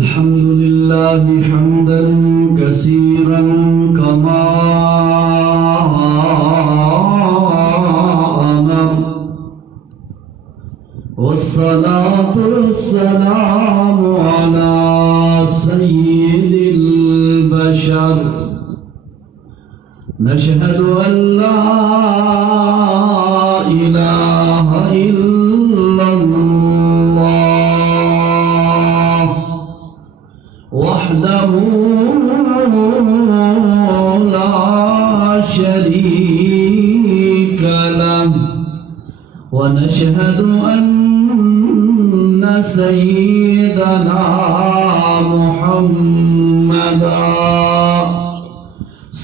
الحمد لله حمدا كثيرا كما أمر، والصلاة والسلام على سيد البشر. نشهد أن لا إله إلا الله وحده لا شريك له، ونشهد أن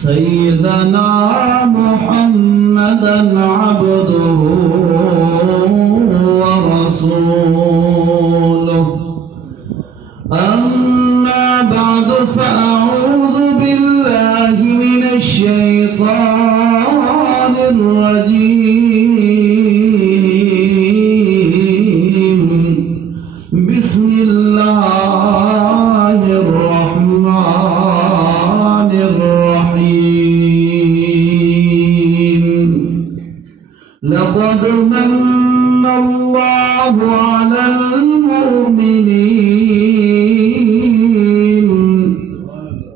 سيدنا محمدا عبده ورسوله. أما بعد، فأعوذ بالله من الشيطان الرجيم. بسم الله الرحمن الرحيم. لقد من الله على المؤمنين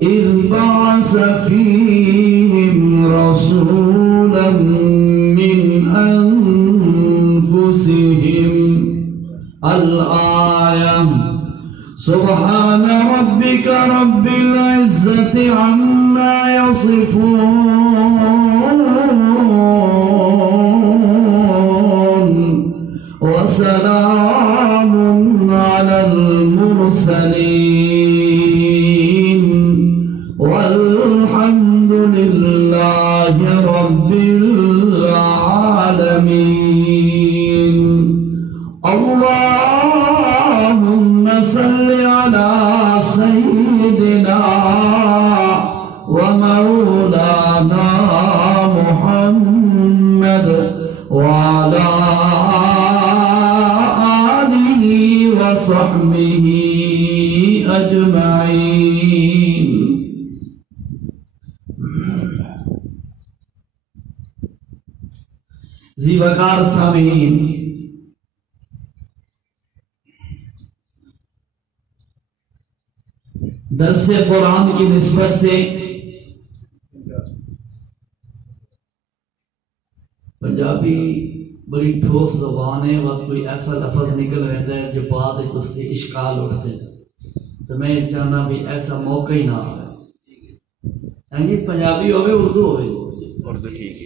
إذ بعث فيهم رسولا من أنفسهم. الآية. سبحان ربك رب العزة عما يصفون، وسلام على المرسلين، والحمد لله رب العالمين. اللهم صل على سيدنا ومولانا محمد وعلى آله وصحبه أجمعين. ذی وقار سامعین، درس قرآن کی نسبت سے پنجابی بڑی ٹھوس زبان ہے، وقت کوئی ایسا لفظ نکل رہتا ہے جو بعد اس کے اشکال اٹھتے ہیں، تو میں چاہنا بھی ایسا موقع ہی نہ آئے. یعنی پنجابی ہوئے اردو ہوئے، اردو ٹھیک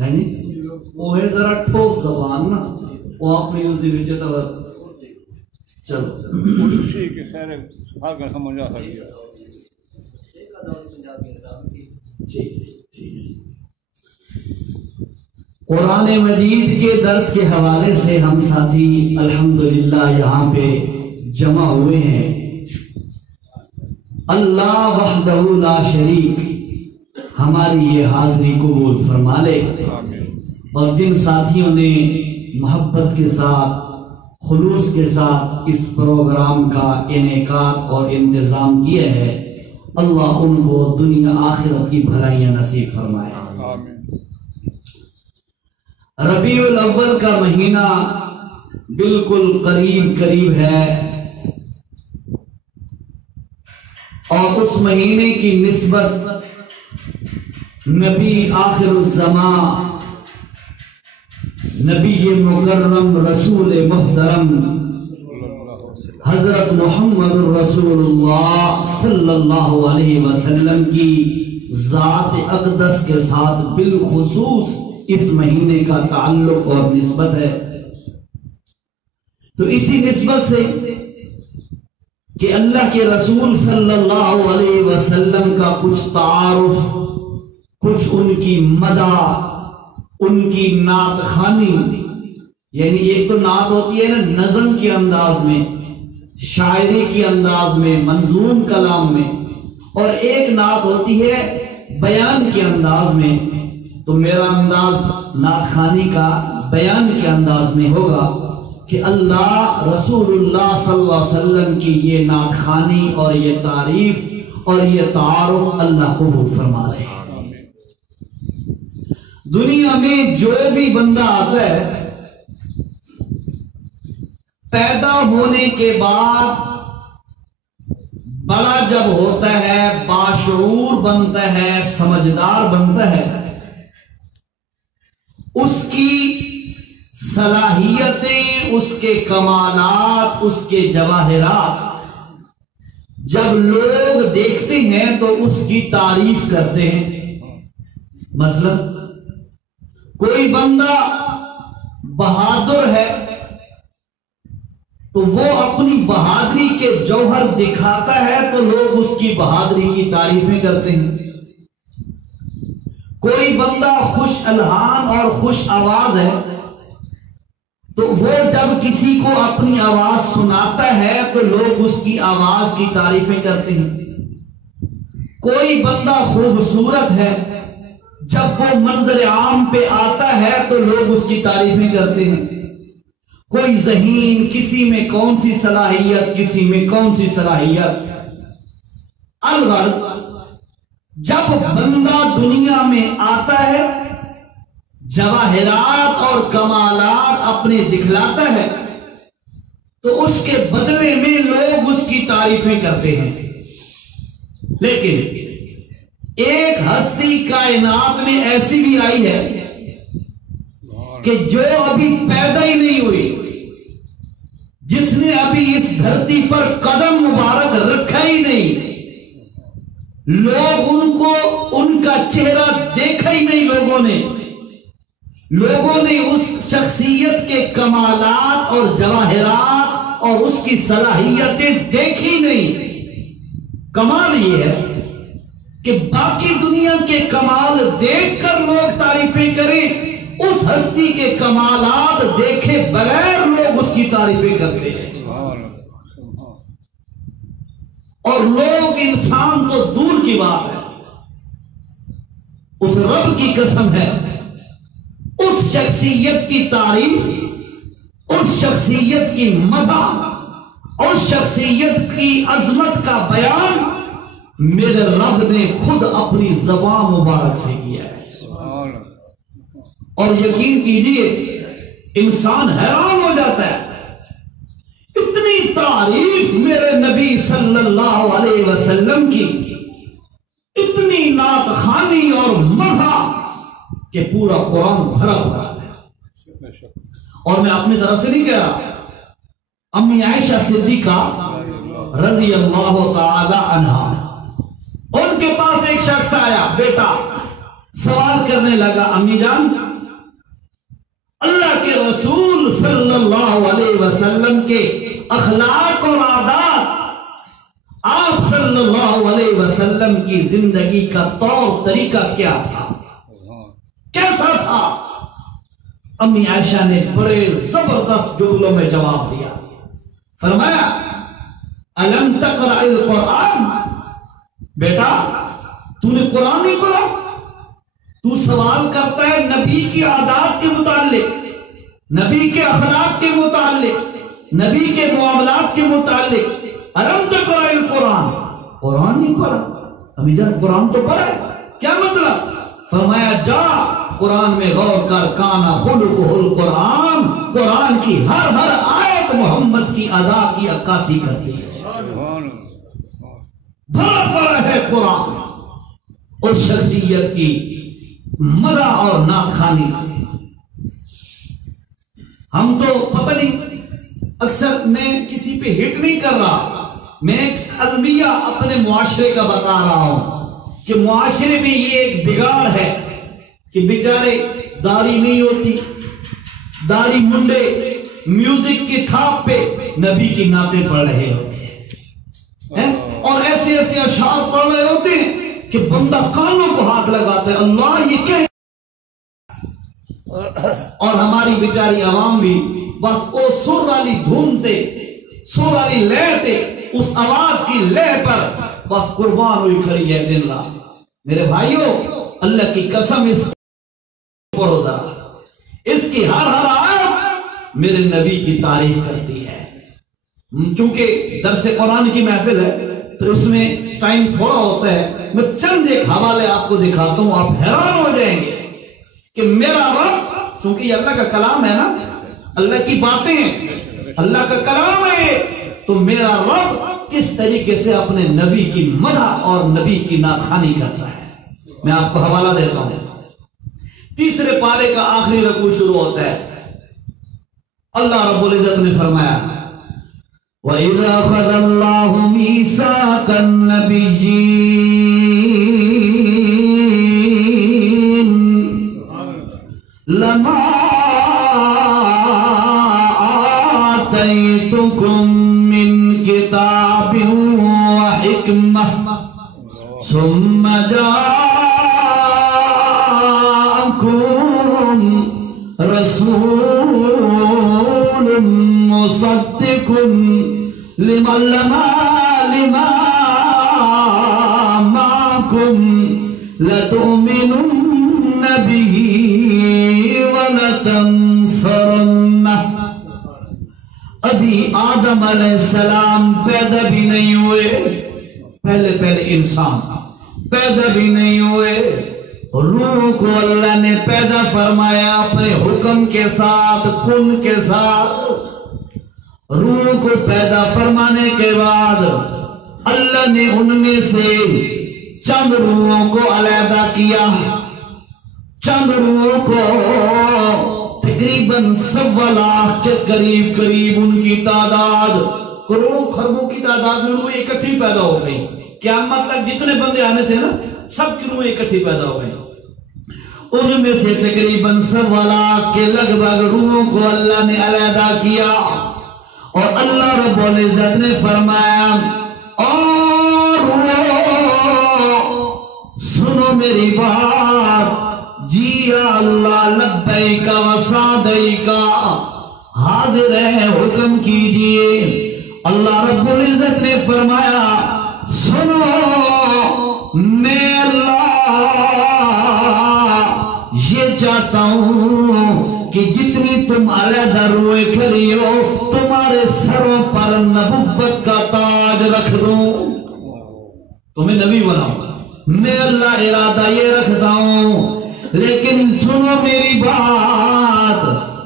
ہے جی، وہ ہے ذرا ٹھوس زبان نا، وہ اپنی اردو وچ چلو ٹھیک ہے، خیر ہے، ہر کا سمجھ آ سکتی ہے. قرآن مجید کے درس کے حوالے سے ہم ساتھی الحمدللہ یہاں پہ جمع ہوئے ہیں. اللہ وحدہ لا شریک ہماری یہ حاضری قبول فرما لے، اور جن ساتھیوں نے محبت کے ساتھ خلوص کے ساتھ اس پروگرام کا انعقاد اور انتظام کیا ہے، اللہ ان کو دنیا آخرت کی بھلائیاں نصیب فرمائے. ربیع الاول کا مہینہ بالکل قریب ہے، اور اس مہینے کی نسبت نبی آخر الزمان، نبی مکرم، رسول محترم حضرت محمد رسول اللہ صلی اللہ علیہ وسلم کی ذات اقدس کے ساتھ بالخصوص اس مہینے کا تعلق اور نسبت ہے. تو اسی نسبت سے کہ اللہ کے رسول صلی اللہ علیہ وسلم کا کچھ تعارف، کچھ ان کی مدح، ان کی نعت خوانی، یعنی ایک تو نعت ہوتی ہے نا نظم کے انداز میں، شاعری کے انداز میں، منظوم کلام میں، اور ایک نعت ہوتی ہے بیان کے انداز میں. تو میرا انداز نعت خوانی کا بیان کے انداز میں ہوگا. کہ اللہ رسول اللہ صلی اللہ علیہ وسلم کی یہ نعت خوانی اور یہ تعریف اور یہ تعارف اللہ قبول فرما رہے ہیں۔ دنیا میں جو بھی بندہ آتا ہے پیدا ہونے کے بعد بڑا جب ہوتا ہے، باشعور بنتا ہے، سمجھدار بنتا ہے، اس کی صلاحیتیں، اس کے کمالات، اس کے جواہرات جب لوگ دیکھتے ہیں تو اس کی تعریف کرتے ہیں۔ مثلا کوئی بندہ بہادر ہے تو وہ اپنی بہادری کے جوہر دکھاتا ہے تو لوگ اس کی بہادری کی تعریفیں کرتے ہیں۔ کوئی بندہ خوش الحان اور خوش آواز ہے تو وہ جب کسی کو اپنی آواز سناتا ہے تو لوگ اس کی آواز کی تعریفیں کرتے ہیں۔ کوئی بندہ خوبصورت ہے، جب وہ منظر عام پہ آتا ہے تو لوگ اس کی تعریفیں کرتے ہیں۔ کوئی ذہین، کسی میں کون سی صلاحیت، کسی میں کون سی صلاحیت۔ الغرض جب بندہ دنیا میں آتا ہے، جواہرات اور کمالات اپنے دکھلاتا ہے تو اس کے بدلے میں لوگ اس کی تعریفیں کرتے ہیں۔ لیکن ایک ہستی کائنات میں ایسی بھی آئی ہے کہ جو ابھی پیدا ہی نہیں ہوئی، جس نے ابھی اس دھرتی پر قدم مبارک رکھا ہی نہیں، لوگ ان کا چہرہ دیکھا ہی نہیں، لوگوں نے اس شخصیت کے کمالات اور جواہرات اور اس کی صلاحیتیں دیکھی نہیں۔ کمال یہ ہے کہ باقی دنیا کے کمال دیکھ کر لوگ تعریفیں کریں، اس ہستی کے کمالات دیکھے بغیر لوگ اس کی تعریفیں کرتے ہیں۔ اور لوگ، انسان تو دور کی بات ہے، اس رب کی قسم ہے، اس شخصیت کی تعریف، اس شخصیت کی مدح، اس شخصیت کی عظمت کا بیان میرے رب نے خود اپنی زبان مبارک سے کیا ہے۔ اور یقین کیجئے انسان حیران ہو جاتا ہے، اتنی تعریف میرے نبی صلی اللہ علیہ وسلم کی، اتنی نعت خوانی اور مدح کہ پورا قرآن بھرا ہوا ہے۔ اور میں اپنی طرف سے نہیں کہہ رہا، امی عائشہ صدیقہ رضی اللہ تعالی عنہا، ان کے پاس ایک شخص آیا، بیٹا سوال کرنے لگا، امی جان اللہ کے رسول صلی اللہ علیہ وسلم کے اخلاق اور عادات، آپ صلی اللہ علیہ وسلم کی زندگی کا طور طریقہ کیا تھا، کیسا تھا؟ امی عائشہ نے بڑے زبردست جملوں میں جواب دیا، فرمایا الم تقرأ القرآن، بیٹا تو نے قرآن نہیں پڑھا؟ تو سوال کرتا ہے نبی کی عادات کے متعلق، نبی کے اخلاق کے متعلق، نبی کے معاملات کے متعلق، الم تقرأ القرآن، قرآن نہیں پڑھا؟ امی جان قرآن تو پڑھا ہے، کیا مطلب؟ فرمایا جا قرآن میں غور کر، کانا خلقہ القرآن، قرآن کی ہر آیت محمد کی ادا کی عکاسی کرتی ہے۔ بھرا پڑا ہے قرآن اس شخصیت کی مدح اور نعت خوانی سے۔ ہم تو پتہ نہیں، اکثر میں کسی پہ ہٹ نہیں کر رہا، میں ایک المیہ اپنے معاشرے کا بتا رہا ہوں کہ معاشرے میں یہ ایک بگاڑ ہے کہ بیچارے داڑھی نہیں ہوتی، داڑھی منڈے میوزک کی تھاپ پہ نبی کی نعتیں پڑھ رہے ہوتے ہیں، اور ایسے اشعار پڑھ رہے ہوتے ہیں کہ بندہ کانوں کو ہاتھ لگاتا ہے، اللہ یہ کہہ، اور ہماری بیچاری عوام بھی بس وہ سر والی دھن تے، سر والی لے تے، اس آواز کی لے پر بس قربان ہوئی کھڑی ہے دن رات۔ میرے بھائیوں اللہ کی قسم اس پڑھو ذرا، اس کی ہر آیت میرے نبی کی تعریف کرتی ہے. چونکہ درس قرآن کی محفل ہے تو اس میں ٹائم تھوڑا ہوتا ہے، میں چند ایک حوالے آپ کو دکھاتا ہوں، آپ حیران ہو جائیں گے کہ میرا رب، چونکہ یہ اللہ کا کلام ہے نا، اللہ کی باتیں ہیں، اللہ کا کلام ہے، تو میرا رب کس طریقے سے اپنے نبی کی مدح اور نبی کی ناخوانی کرتا ہے. میں آپ کو حوالہ دیتا ہوں. تیسرے پارے کا آخری رکوع شروع ہوتا ہے. اللہ رب العزت نے فرمایا وَإِذَا أَخَذَ اللَّهُ مِيثَاقَ النَّبِيِّينَ لَمَا آتَيْتُكُم مِّن كِتَابٍ وَحِكْمَةٍ ثُمَّ جَاءَكُم رَّسُولٌ مُّصَدِّقٌ لما معكم لتؤمنن به ولتنصرنه. ابھی آدم علیہ السلام پیدا بھی نہیں ہوئے، پہلے انسان پیدا بھی نہیں ہوئے، روح کو اللہ نے پیدا فرمایا اپنے حکم کے ساتھ، کن کے ساتھ. روح کو پیدا فرمانے کے بعد اللہ نے ان میں سے چند روحوں کو علیحدہ کیا. چند روحوں کو تقریباً 1.25 لاکھ کے قریب ان کی تعداد، کروڑوں خربوں کی تعداد میں روح اکٹھی پیدا ہو گئی. قیامت تک جتنے بندے آنے تھے نا، سب کی روح اکٹھی پیدا ہو گئی. ان میں سے تقریباً 1.25 لاکھ کے لگ بھگ روحوں کو اللہ نے علیحدہ کیا. اور اللہ رب العزت نے فرمایا اور سنو میری بات، جی اللہ لبیک و سعدیک، حاضر ہے، حکم کیجئے. اللہ رب العزت نے فرمایا سنو، میں اللہ یہ چاہتا ہوں کہ جتنی تم علیحدہ روئے کھڑی ہو، تمہارے سروں پر نبوت کا تاج رکھ دوں، تمہیں نبی بناؤں. میں اللہ ارادہ یہ رکھتا ہوں، لیکن سنو میری بات،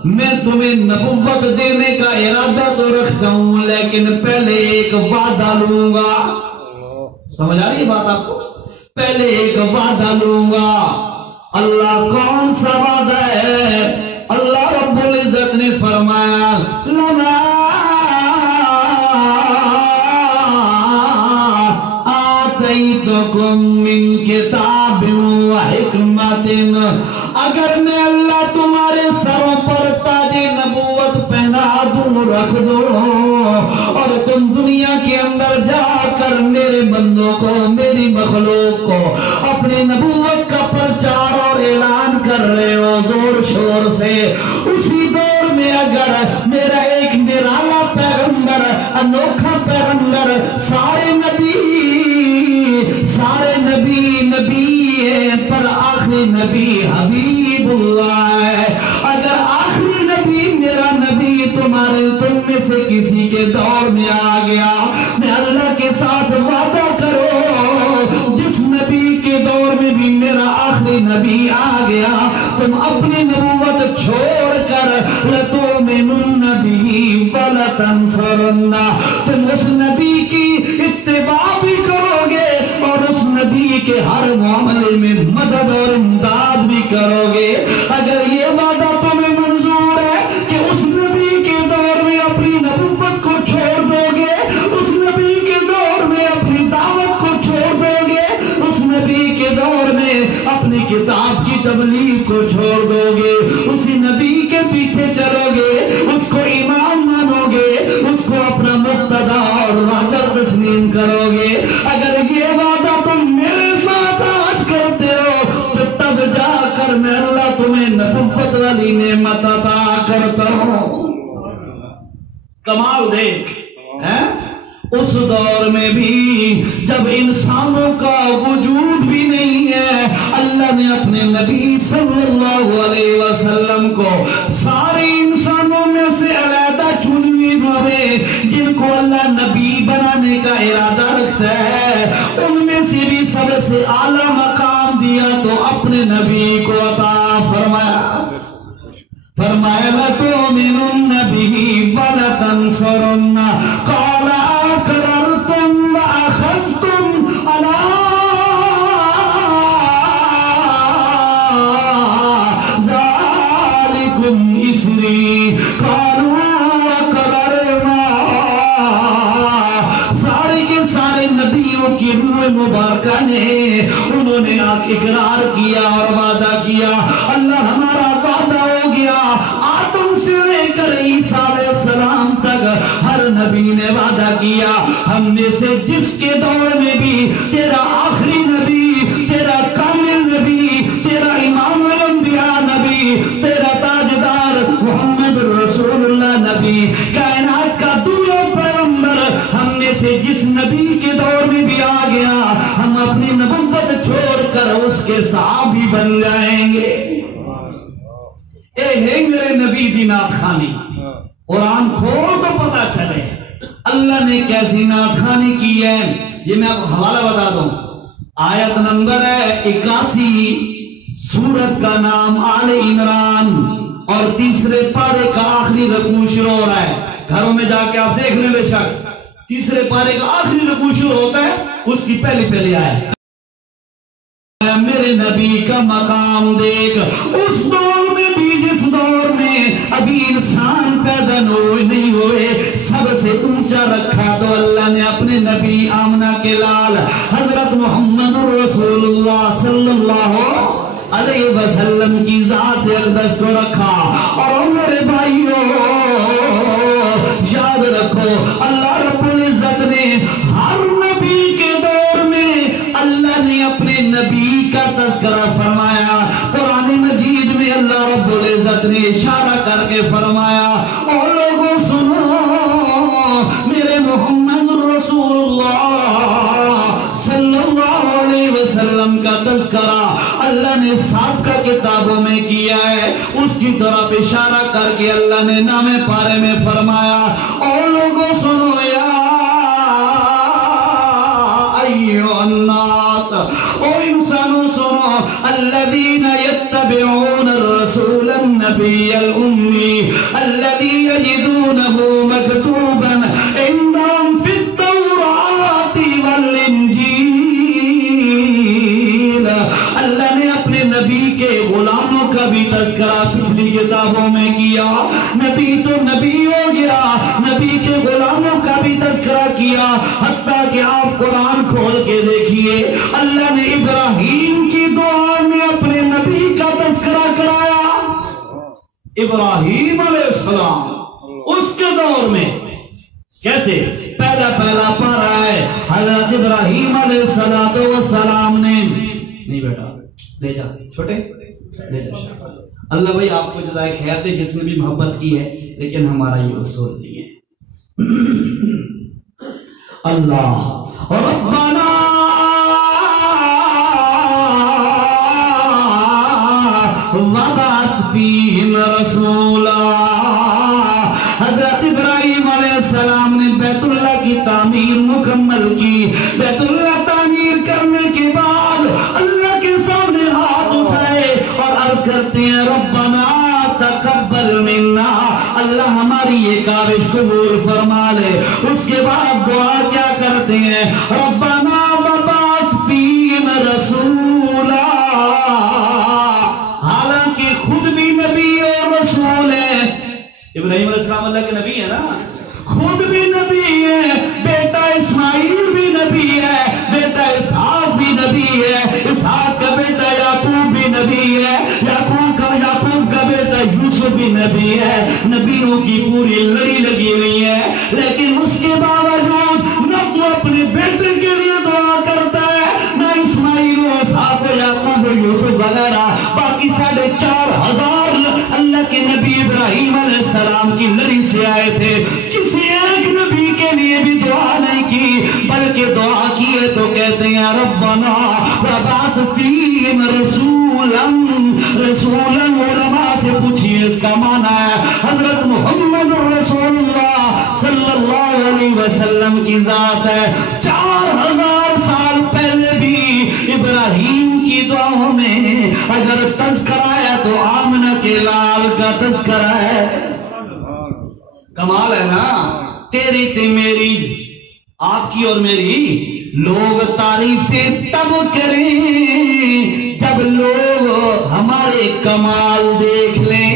میں تمہیں نبوت دینے کا ارادہ تو رکھتا ہوں، لیکن پہلے ایک وعدہ لوں گا. سمجھ آ رہی ہے بات آپ کو؟ پہلے ایک وعدہ لوں گا. اللہ کون سا وعدہ ہے؟ اللہ رب العزت نے فرمایا لما آتیتکم من کتاب و حکمت، اگر میں اللہ تمہارے سروں پر تاج نبوت پہنا دوں، رکھ دوں، اور تم دنیا کے اندر جا کر میرے بندوں کو، میری مخلوق کو اپنے نبوت کا پرچار اور اعلان کر رہے ہو زور شور سے، اسی دور میں اگر میرا ایک نرالا پیغمبر، انوکھا پیغمبر، سارے نبی ہیں پر آخری نبی حبیب اللہ ہے، اگر آخری نبی میرا نبی تم میں سے کسی کے دور میں آ گیا، میں اللہ کے ساتھ وعدہ کرو جس نبی کے دور میں بھی میرا آخری نبی آ گیا، تم اپنی نبوت چھوڑ کر لَتُؤْمِنُنَّ بِهِ وَلَتَنْصُرُنَّهُ، تم اس نبی کی اتباع بھی کرو گے اور اس نبی کے ہر معاملے میں مدد اور امداد بھی کرو گے. اگر یہ وعدہ تمہیں منظور ہے کہ اس نبی کے دور میں اپنی نبوت کو چھوڑ دو گے، اس نبی کے دور میں اپنی دعوت کو چھوڑ دو گے، اس نبی کے دور میں اپنی کتاب کی تبلیغ کو چھوڑ دو گے، اسی نبی کے پیچھے چلو گے، اس کو امام مانو گے، اس کو اپنا مقتدی اور رہبر تسلیم کرو گے، اگر یہ وعدہ تم میرے ساتھ آج کرتے ہو تو تب جا کر میں اللہ تمہیں نبوت والی نعمت عطا کرتا ہوں. کمال دیکھ ہے اس دور میں بھی جب انسانوں کا وجود بھی نہیں ہے، اللہ نے اپنے نبی صلی اللہ علیہ وسلم کو سارے انسانوں میں سے بنانے کا ارادہ رکھتا ہے ان میں سے بھی سب سے اعلیٰ مقام دیا تو اپنے نبی کو عطا فرمایا. فرمایا لَتُؤْمِنُنَّ بِهِ وَلَتَنْصُرُنَّهُ قَالَ أَقْرَرْتُمْ وَأَخَذْتُمْ عَلَىٰ ذَلِكُمْ إِصْرِي قَالُوا أَقْرَرْنَا. سارے کے سارے نبیوں کی روح مبارکہ نے انہوں نے اقرار کیا اور وعدہ کیا. اللہ ہمارا وعدہ ہو گیا. آدم سے لے کر عیسیٰ علیہ السلام تک ہر نبی نے وعدہ کیا ہم میں سے جس کے دور میں بھی تیرا آخری نبی، تیرا کامل نبی، تیرا امام الانبیاء نبی، تیرا تاجدار محمد رسول اللہ نبی، کائنات کا دولہ پیغمبر، ہم میں سے جس نبی کے دور میں بھی آ گیا ہم اپنی نبوت چھوڑ کر اس کے صحابی بن جائیں گے. اے ہے میرے نبی دی نعت خوانی. قرآن کھول تو پتا چلے اللہ نے کیسی نعت خوانی کی ہے. یہ میں آپ کو حوالہ بتا دوں. آیت نمبر ہے 81، سورت کا نام آل عمران، اور تیسرے پارے کا آخری رکوع شروع ہو رہا ہے. گھروں میں جا کے آپ دیکھ لیں بے شک تیسرے پارے کا آخری رکوع شروع ہوتا ہے، اس کی پہلی آیت میرے نبی کا مقام دیکھ. اس دور میں بھی جس دور میں ابھی انسان پیدا نہیں ہوئے سب سے اونچا رکھا تو اللہ نے اپنے نبی آمنہ کے لال حضرت محمد رسول اللہ صلی اللہ علیہ وسلم کی ذات اقدس کو رکھا. اور میرے بھائیوں یاد رکھو اللہ رب العزت نے ہر نبی کے دور میں اللہ نے اپنے نبی کا تذکرہ فرمایا. قرآن مجید میں اللہ رب العزت نے اشارہ کر کے فرمایا اور لوگوں سنو میرے محمد رسول اللہ صلی اللہ علیہ وسلم کا تذکرہ اللہ نے سابقہ کتابوں میں کیا ہے. اس کی طرف اشارہ کر کے اللہ نے نام پارے میں فرمایا اور لوگوں سنو یا ایھا الناس، او انسانوں سنو، الذین یتبعون الرسول النبی الأمی الذی یجدونہ مکتوبا عندہم فی التوراۃ والانجیل. اللہ نے اپنے نبی کے غلاموں کا بھی تذکرہ پچھلی کتابوں میں کیا. نبی تو نبی ہو گیا، نبی کے غلاموں کا بھی تذکرہ کیا. حتیٰ کہ آپ قرآن کھول کے دیکھیے اللہ نے ابراہیم کی دعا میں اپنے نبی کا تذکرہ کرایا. ابراہیم علیہ السلام اس کے دور میں کیسے پہلا پارا ہے. حضرت ابراہیم علیہ السلام نے نہیں بیٹا لے جا چھوٹے لے جا. اللہ بھائی آپ کو جزائے خیر دے جس نے بھی محبت کی ہے، لیکن ہمارا یہ اصول نہیں ہے. اللہ ربنا وبعث فیہم رسولا. حضرت ابراہیم علیہ السلام نے بیت اللہ کی تعمیر مکمل کی. بیت اللہ تعمیر کرنے کے بعد اللہ کے سامنے ہاتھ اٹھائے اور عرض کرتے ہیں ربنا تقبل منا، اللہ ہماری یہ کاوش قبول فرما لے. اس کے بعد دعا کیا کرتے ہیں ربنا وبعث فیہم رسولا. حالانکہ خود بھی نبی اور رسول ہے. ابراہیم علیہ السلام اللہ کے نبی ہے نا، خود بھی نبی ہے، بیٹا اسماعیل بھی نبی ہے، بیٹا اسحاق بھی نبی ہے، اسحاق کا بیٹا یعقوب بھی نبی ہے، یعقوب کا بیٹا یوسف بھی نبی ہے. نبیوں کی پوری لڑی لگی ہوئی ہے. لیکن اس کے باوجود نہ تو اپنے بیٹے کے لیے دعا کرتا ہے، نہ اسماعیل و اسحاق و یعقوب و یوسف وغیرہ باقی 4,500 اللہ کے نبی ابراہیم علیہ السلام کی لڑی سے آئے تھے. کسی ایک نبی کے لیے بھی دعا نہیں کی، بلکہ دعا کی ہے تو کہتے ہیں ربنا وبعث فیہم رسولا. علماء سے پوچھئے اس کا معنی ہے حضرت محمد رسول اللہ صلی اللہ علیہ وسلم کی ذات ہے. 4000 سال پہلے بھی ابراہیم کی دعاؤں میں اگر تذکرہ ہے تو آمنہ کے لال کا تذکرہ ہے. کمال ہے نا. تیری تے میری، آپ کی اور میری. لوگ تعریفیں تب کریں جب لوگ ہمارے کمال دیکھ لیں.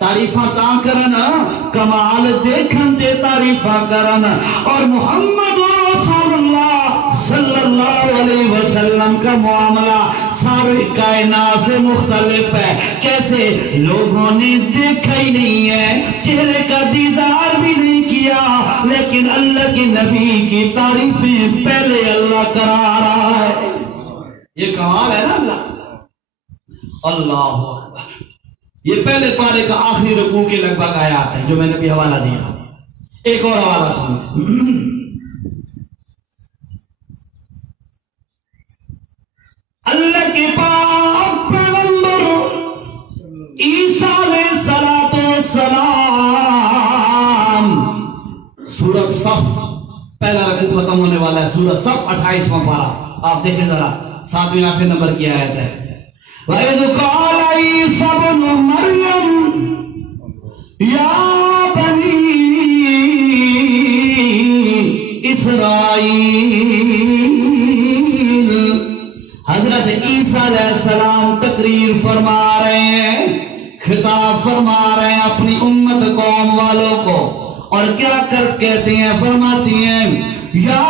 تعریفاں تاں کرنا کمال دیکھن تے تعریفاں کرنا. اور محمد رسول اللہ صلی اللہ علیہ وسلم کا معاملہ ساری کائنات سے مختلف ہے. کیسے؟ لوگوں نے دیکھا ہی نہیں ہے، چہرے کا دیدار بھی نہیں کیا، لیکن اللہ کے نبی کی تعریفیں پہلے اللہ کرا رہا ہے. یہ کمال ہے نا اللہ. اللہ اکبر. یہ پہلے پارے کا آخری رکوع کے لگ بھگ آیات ہے جو میں نے بھی حوالہ دیا. ایک اور حوالہ سنیں. اللہ کے پاک پیغمبر عیسیٰ علیہ السلام سورۃ صف پہلا رکوع ختم ہونے والا ہے. سورۃ صف 28واں پارہ آپ دیکھیں ذرا 7ویں آخری نمبر کی آیت ہے. وَإِذْ قَالَ عِيسَى ابْنُ مَرْيَمَ يَا بَنِي إِسْرَائِيلَ. حضرت عیسیٰ علیہ السلام تقریر فرما رہے ہیں، خطاب فرما رہے ہیں اپنی امت قوم والوں کو. اور کیا کہتے ہیں؟ فرماتی ہیں یا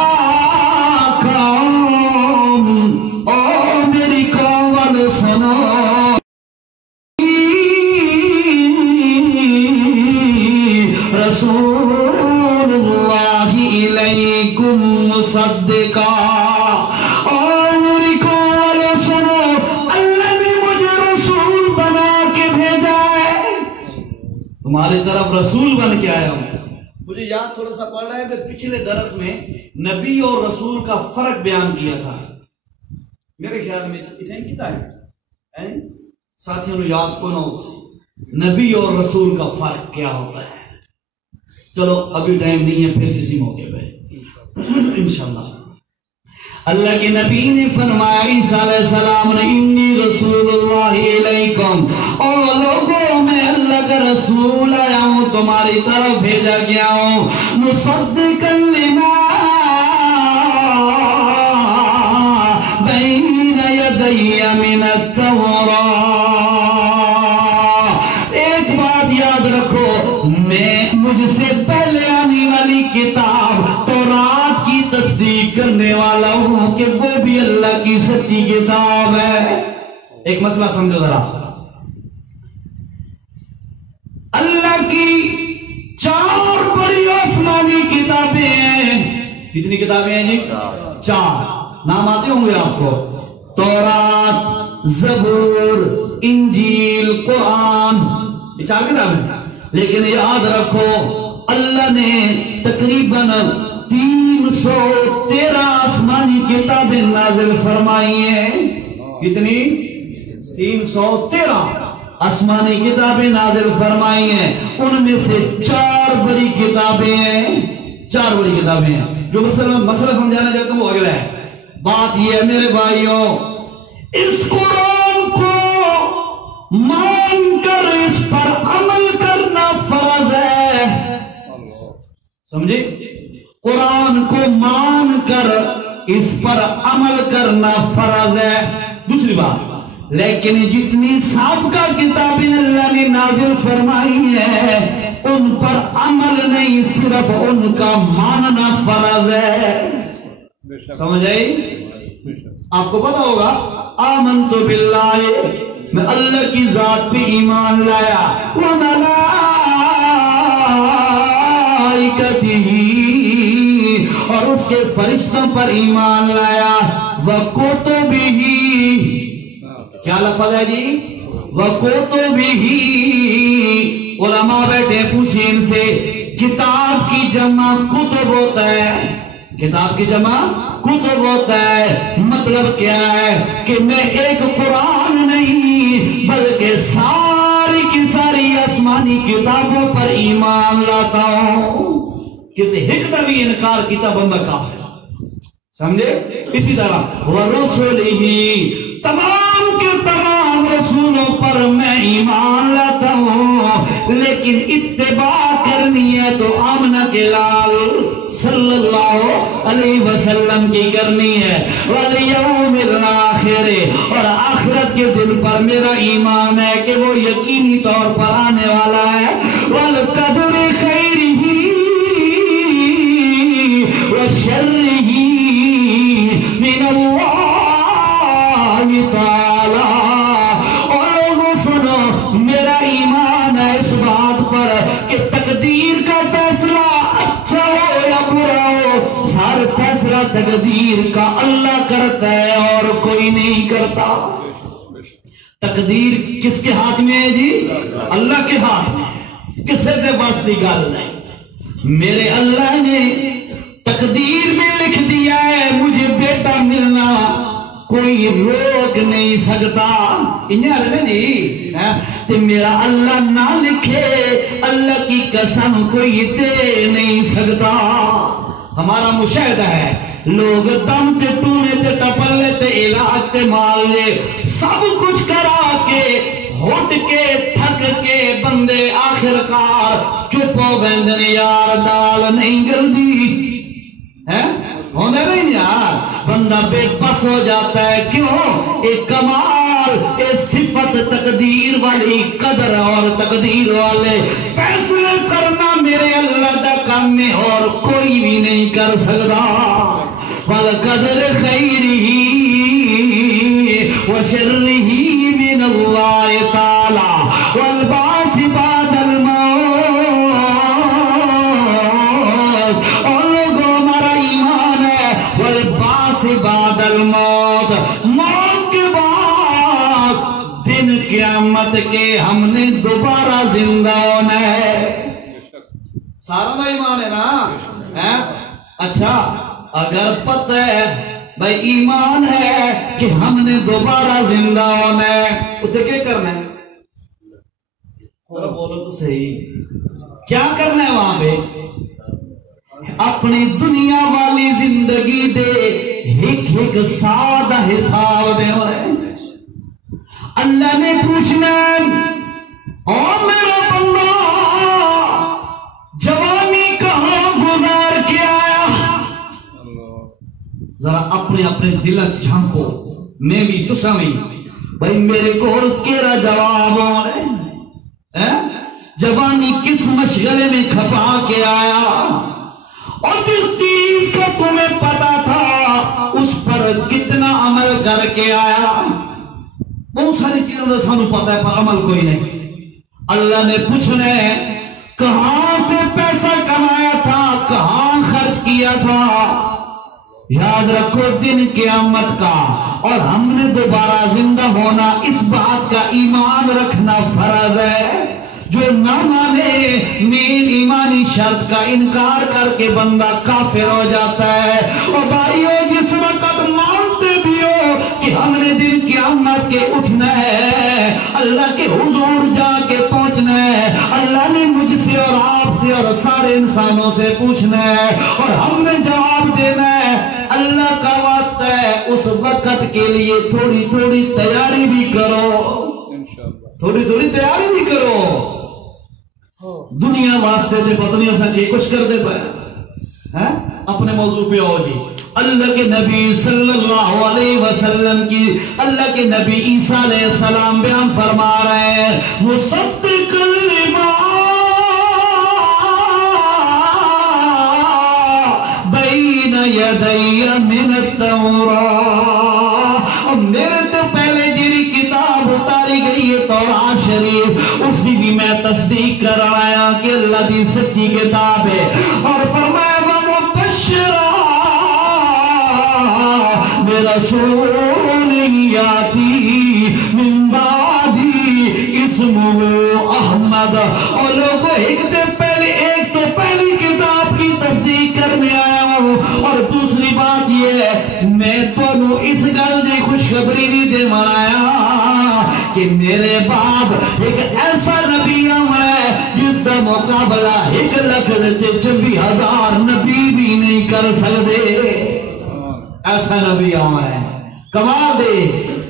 قوم، او میری قوم والوں سنو، رسول اللہ الیکم مصدقا. اور میری قوم والوں سنو، اللہ نے مجھے رسول بنا کے بھیجا ہے. تمہاری طرف رسول بن کے آیا ہوں. مجھے یاد تھوڑا سا پڑ رہا ہے کہ پچھلے درس میں نبی اور رسول کا فرق بیان کیا تھا. میرے خیال میں اتنا ہی کتا ہے ساتھیوں نے یاد کو نہ اسے نبی اور رسول کا فرق کیا ہوتا ہے. چلو ابھی ٹائم نہیں ہے، پھر کسی موقع پہ انشاءاللہ. اللہ کے نبی نے فرمایا عیسیٰ علیہ السلام نے انی رسول اللہ علیکم، اور لوگوں میں اللہ کا رسول آیا ہوں، تمہاری طرف بھیجا گیا ہوں. مصدقا لما بین یدی من التوراۃ. ایک بات یاد رکھو، میں مجھ سے پہلے آنے والی کتاب تورات کی تصدیق کرنے والا ہوں کہ وہ بھی اللہ کی سچی کتاب ہے. ایک مسئلہ سمجھو ذرا. اللہ کی 4 بڑی آسمانی کتابیں ہیں. کتنی کتابیں ہیں جی؟ 4. نام آتے ہوں گے آپ کو: تورات، زبور، انجیل، قرآن. یہ 4 کتابیں. لیکن یاد رکھو اللہ نے تقریباً 313 آسمانی کتابیں نازل فرمائی ہیں. کتنی؟ 313 آسمانی کتابیں نازل فرمائی ہیں. ان میں سے 4 بڑی کتابیں ہیں. 4 بڑی کتابیں ہیں. جو مسئلہ سمجھانا چاہتا ہوں وہ اگلا ہے. بات یہ ہے میرے بھائیوں، اس قرآن کو مان کر اس پر عمل کرنا فرض ہے. سمجھے؟ قرآن کو مان کر اس پر عمل کرنا فرض ہے. دوسری بات، لیکن جتنی سابقہ کتابیں اللہ نے نازل فرمائی ہے ان پر عمل نہیں، صرف ان کا ماننا فرض ہے. سمجھ آئی؟ آپ کو پتا ہوگا آمنت باللہ، میں اللہ کی ذات پہ ایمان لایا، اور اس کے فرشتوں پر ایمان لایا، وَكُتُبِهِ. کیا لفظ ہے جی؟ وَكُتُبِهِ. علماء بیٹھے پوچھیں ان سے، کتاب کی جمع کتب ہوتا ہے. کتاب کی جمع کتب ہوتا ہے. مطلب کیا ہے کہ میں ایک قرآن نہیں بلکہ ساری کی ساری آسمانی کتابوں پر ایمان لاتا ہوں. کسی حق دا بھی انکار کیتا بندہ کافر سمجھے. اسی طرح وَرُسُلِهِ تمام کے تمام رسولوں پر میں ایمان لاتا ہوں لیکن اتباع کرنی ہے تو آمنہ کے لال صلی اللہ علیہ وسلم کی کرنی ہے. وَالْيَوْمِ الْآخِرِ اور آخرت کے دن پر میرا ایمان ہے کہ وہ یقینی طور پر آنے والا ہے. وَالْقَدْرِ خَيْرِهِ وَشَرِّهِ من اللہ تعالی. اور لوگوں سنو میرا ایمان ہے اس بات پر کہ تقدیر کا فیصلہ اچھا ہو یا برا ہو سارا فیصلہ تقدیر کا اللہ کرتا ہے اور کوئی نہیں کرتا. تقدیر کس کے ہاتھ میں ہے جی؟ اللہ کے ہاتھ میں ہے. کسی کے پاس کی گل نہیں. میرے اللہ نے تقدیر میں لکھ دیا ہے مجھے بیٹا ملنا کوئی روک نہیں سکتا. جی میرا اللہ نہ لکھے اللہ کی قسم کوئی دے نہیں سکتا. ہمارا مشاہدہ ہے لوگ دم تے ٹونے تے ٹپلے تے علاج تے مال لے سب کچھ کرا کے ہٹ کے تھک کے بندے آخرکار چپ ہو گئے یار دال نہیں گلدی ہونے نہیں یار. بندہ بے بس ہو جاتا ہے. کیوں؟ ایک کمال ایک صفت تقدیر والی قدر اور تقدیر والے فیصلے کرنا میرے اللہ کا کام میں اور کوئی بھی نہیں کر سکتا. وَالْقَدْرِ خَيْرِهِ وَشَرِّهِ مِنَ اللَّهِ تَعَالَى وَالْبَعْثِ بَعْدَ بعد الموت. موت کے بعد دن قیامت کے ہم نے دوبارہ زندہ ہونا ہے. سارا دا ایمان ہے نا. اچھا اگر پتہ ہے بھائی ایمان ہے کہ ہم نے دوبارہ زندہ ہونا ہے اسے کیا کرنا ہے؟ بولو تو صحیح. کیا کرنا ہے وہاں پہ؟ اپنی دنیا والی زندگی دے ایک ایک سادہ حساب دے ہوئے. اللہ نے پوچھنا اور میرا بندہ جوانی کہاں گزار کے آیا؟ ذرا اپنے اپنے دل جھانکو. میں بھی تسا بھی بھائی میرے کو کیرا جواب ہو رہے. جوانی کس مشغلے میں کھپا کے آیا اور جس چیز کا تمہیں پتا تھا اس پر کتنا عمل کر کے آیا. بہت ساری چیزوں کا سانو پتا ہے پر عمل کوئی نہیں. اللہ نے پوچھنا ہے کہاں سے پیسہ کمایا تھا کہاں خرچ کیا تھا. یاد رکھو دن قیامت کا اور ہم نے دوبارہ زندہ ہونا اس بات کا ایمان رکھنا فرض ہے. جو نہ مانے مین ایمانی شرط کا انکار کر کے بندہ کافر ہو جاتا ہے. اور بھائیو جس وقت مانتے بھی ہو کہ ہم نے دن قیامت کے اٹھنا ہے اللہ کے حضور جا کے پہنچنا ہے اللہ نے مجھ سے اور آپ سے اور سارے انسانوں سے پوچھنا ہے اور ہم نے جواب دینا ہے. اللہ کا واسطہ ہے اس وقت کے لیے تھوڑی تھوڑی تیاری بھی کرو. تھوڑی تھوڑی تیاری بھی کرو. دنیا واسطے دے پتنی ایسا کی کچھ کر دے پائے. اپنے موضوع پہ آؤ جی. اللہ کے نبی صلی اللہ علیہ وسلم کی اللہ کے نبی عیسیٰ علیہ السلام بیان فرما رہے ہیں مصدق لما بین یدی من التوراۃ. اور میرے تو پہلے جیری کتاب اتاری گئی ہے تورات شریف اسی بھی میں تصدیق کر آیا کہ اللہ دی سچی کتاب ہے. اور فرمایا وَمُبَشِّرًا بِرَسُولٍ یَأْتِی مِن بَعْدِی اسمہ احمد. اور لوگوں ایک تو پہلی کتاب کی تصدیق کرنے آیا ہوں اور دوسری بات یہ ہے میں تو اس گل دی خوشخبری بھی دے مرایا کہ میرے بعد ایک ایسا نبی ہے جس کا مقابلہ 1,24,000 نبی بھی نہیں کر سکتے. ایسا نبی آیا ہے کمال دے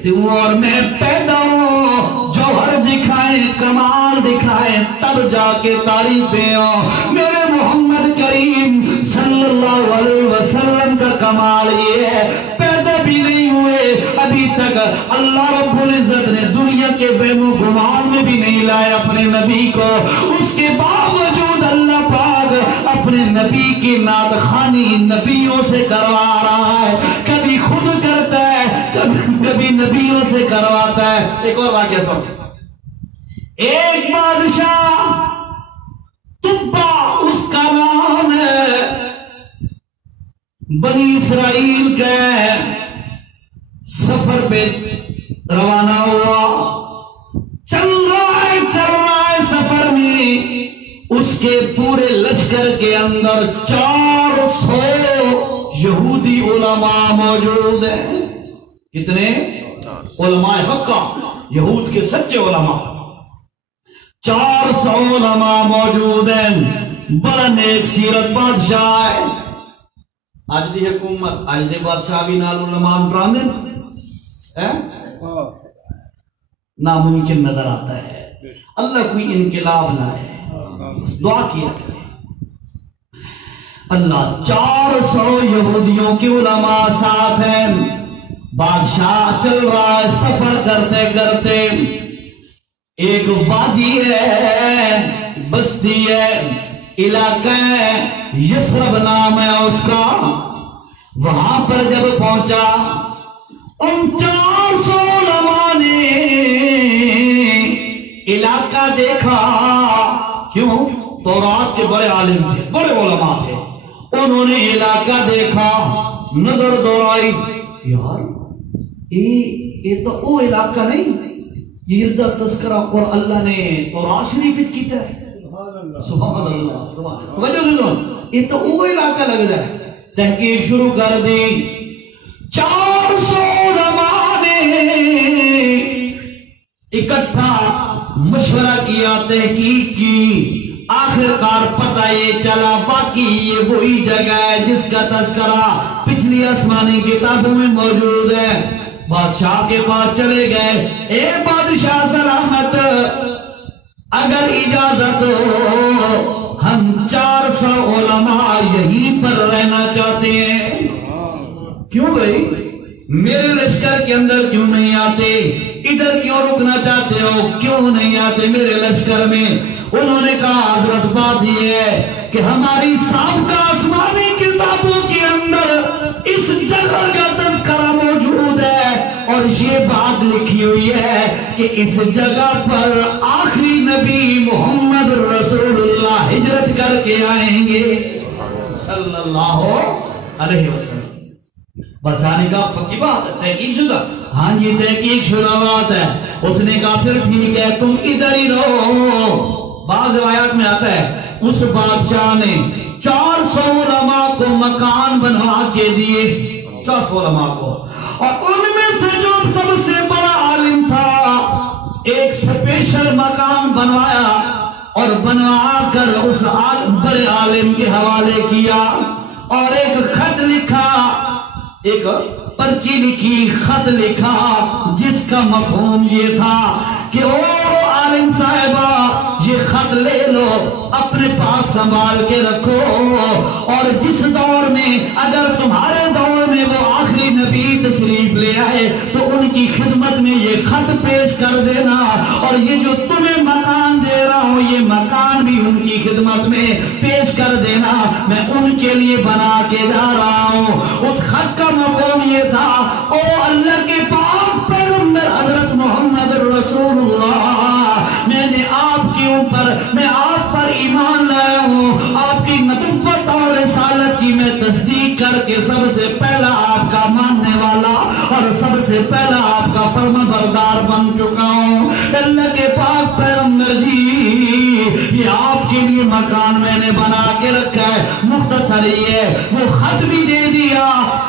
تم اور میں پیدا ہوں جوہر دکھائیں کمال دکھائیں تب جا کے تعریفیں ہوں. میرے محمد کریم صلی اللہ علیہ وسلم کا کمال یہ ہے پیدا بھی نہیں ہوئے ابھی تک اللہ رب العزت نے دنیا کے وہم و گمان میں بھی نہیں لائے اپنے نبی کو. اس کے باوجود اللہ پاک اپنے نبی کی نعت خوانی نبیوں سے کروا رہا ہے. کبھی خود کرتا ہے کبھی نبیوں سے کرواتا ہے. ایک اور واقعہ سن. ایک بادشاہ تبا اس کا نام ہے بنی اسرائیل کا سفر پہ روانہ ہوا. چل رہا ہے سفر میں اس کے پورے لشکر کے اندر 400 یہودی علماء موجود ہیں. کتنے علماء حقہ یہود کے سچے علماء 400 علماء موجود ہیں. بڑا نیک سیرت بادشاہ ہے. آج دی حکومت آج دے بادشاہ بھی نال علماء پران دیں ناممکن نظر آتا ہے. اللہ کوئی انقلاب لائے دعا کیا کرے. اللہ 400 یہودیوں کے علماء ساتھ ہیں. بادشاہ چل رہا ہے سفر کرتے کرتے ایک وادی ہے بستی ہے علاقہ ہے یسرب نام ہے اس کا. وہاں پر جب پہنچا ان 400 علماء نے علاقہ دیکھا. کیوں؟ تورات کے بڑے عالم تھے بڑے علماء تھے. انہوں نے علاقہ دیکھا نظر دوڑائی یار یہ تو وہ علاقہ نہیں یہ اردہ تذکرہ اور اللہ نے تورات شریف کیتا ہے. سبحان اللہ سبحان وجہ سے یہ تو وہ علاقہ لگتا ہے. تحقیق شروع کر دی. 400 علماء نے اکٹھا مشورہ کیا تحقیق کی. آخر کار پتہ یہ چلا باقی یہ وہی جگہ ہے جس کا تذکرہ پچھلی آسمانی کتابوں میں موجود ہے. بادشاہ کے پاس چلے گئے. اے بادشاہ سلامت اگر اجازت ہو ہم 400 علماء یہیں پر رہنا چاہتے ہیں. کیوں بھائی میرے لشکر کے اندر کیوں نہیں آتے؟ ادھر کیوں رکنا چاہتے ہو؟ کیوں نہیں آتے میرے لشکر میں؟ انہوں نے کہا حضرت بات یہ ہے کہ ہماری سابقہ آسمانی کتابوں کے اندر اس جگہ کا تذکرہ موجود ہے اور یہ بات لکھی ہوئی ہے کہ اس جگہ پر آخری نبی محمد رسول اللہ ہجرت کر کے آئیں گے صلی اللہ علیہ وسلم. بادشاہ نے کہا پکی بات ہے تحقیق شدہ؟ ہاں جی تحقیق شدہ بات ہے. اس نے کہا پھر ٹھیک ہے تم ادھر ہی رہو. بعض روایات میں آتا ہے اس بادشاہ نے 400 علماء کو مکان بنوا کے دیے. 400 علماء کو اور ان میں سے جو سب سے بڑا عالم تھا ایک سپیشل مکان بنوایا اور بنوا کر اس بڑے عالم کے حوالے کیا اور ایک خط لکھا ایک پرچی لکھی خط لکھا جس کا مفہوم یہ تھا کہ او عالم صاحبہ یہ خط لے لو اپنے پاس سنبھال کے رکھو اور جس دور میں اگر تمہارے دور میں وہ آخری نبی تشریف لے آئے تو ان کی خدمت میں یہ خط پیش کر دینا اور یہ جو تمہیں مکان دے رہا ہوں یہ مکان بھی ان کی خدمت میں پیش کر دینا. میں ان کے لیے بنا کے جا رہا ہوں. اس خط کا مفہوم یہ تھا او اللہ کے پاک پیغمبر حضرت محمد رسول اللہ میں نے آپ کے اوپر میں آپ پر ایمان لایا ہوں. آپ کی نبوت اور رسالت کی میں تصدیق کر کے سب سے پہلا آپ کا ماننے والا اور سب سے پہلا آپ کا فرما بردار بن چکا ہوں. اللہ کے پاک پیغمبر جی یہ آپ کے لیے مکان میں نے بنا کے رکھا ہے. مختصر یہ ہے وہ خط بھی دے دیا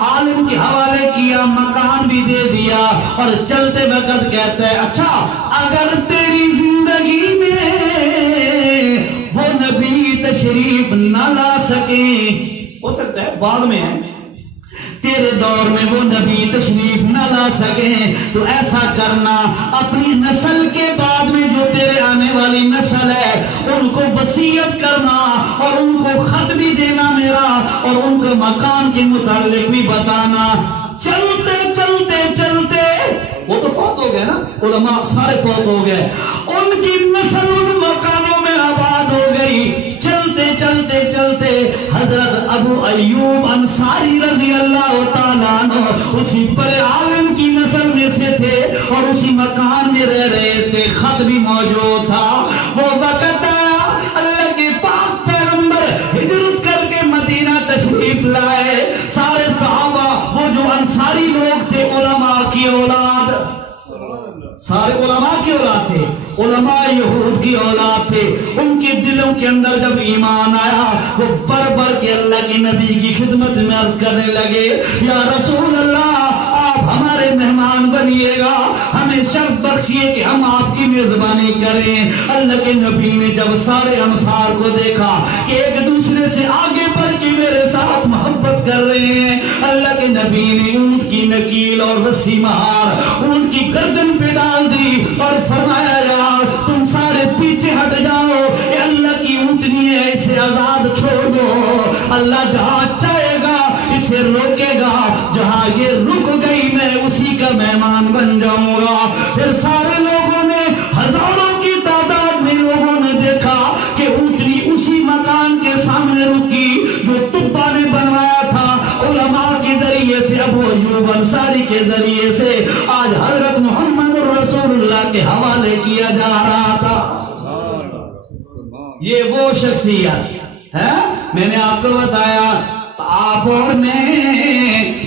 عالم کے حوالے کیا مکان بھی دے دیا اور چلتے وقت کہتا ہے اچھا اگر تیری زندگی میں وہ سکیں، ہو سکتا ہے بعد میں ہے تیرے دور میں وہ نبی تشریف نہ لا سکیں، تو ایسا کرنا اپنی نسل کے بعد میں جو تیرے آنے والی نسل ہے ان کو وصیت کرنا اور ان کو خط بھی دینا میرا، اور ان کو مکان کے متعلق بھی بتانا۔ چلتے چلتے چلتے وہ تو فوت ہو گئے نا، علماء سارے فوت ہو گئے، ان کی نسل ان مکانوں میں آباد ہو گئی۔ چلتے چلتے چلتے حضرت ابو ایوب انصاری رضی اللہ تعالیٰ عنہ اسی بڑے عالم کی نسل میں سے تھے اور اسی مکان میں رہ رہے تھے، خط بھی موجود تھا۔ وہ وقت آیا اللہ کے پاک پیغمبر ہجرت کر کے مدینہ تشریف لائے، سارے صحابہ وہ جو انصاری لوگ تھے علماء کی اولاد، سارے علماء کی اولاد تھے، علماء یہود کی اولاد تھے، ان کے دلوں کے اندر جب ایمان آیا وہ بڑھ بڑھ کے اللہ کے نبی کی خدمت میں عرض کرنے لگے، یا رسول اللہ آپ ہمارے مہمان بنیے گا، ہمیں شرف بخشیے کہ ہم آپ کی میزبانی کریں۔ اللہ کے نبی نے جب سارے انصار کو دیکھا کہ ایک دوسرے سے آگے بڑھ کے میرے ساتھ محبت کر رہے ہیں، اللہ کے نبی نے اونٹ کی نکیل اور رسی مہار اونٹ کی گردن پہ ڈال دی اور فرمایا یار تم سارے پیچھے ہٹ جاؤ، یہ اللہ کی اونٹنی ہے، اسے آزاد چھوڑ دو، اللہ جہاں چاہے گا اسے روکے گا، جہاں یہ رک گئی میں اسی کا مہمان بن جاؤں گا۔ پھر سارے لوگوں نے، ہزاروں کی تعداد میں لوگوں نے دیکھا کہ اونٹنی اسی مکان کے سامنے رکی جو تبا نے بنوایا تھا، علماء کے ذریعے سے، ابو ایوب انصاری کے ذریعے سے آج حضرت محمد رسول اللہ کے حوالے کیا جا رہا تھا۔ یہ وہ شخصیت ہے، میں نے آپ کو بتایا آپ اور میں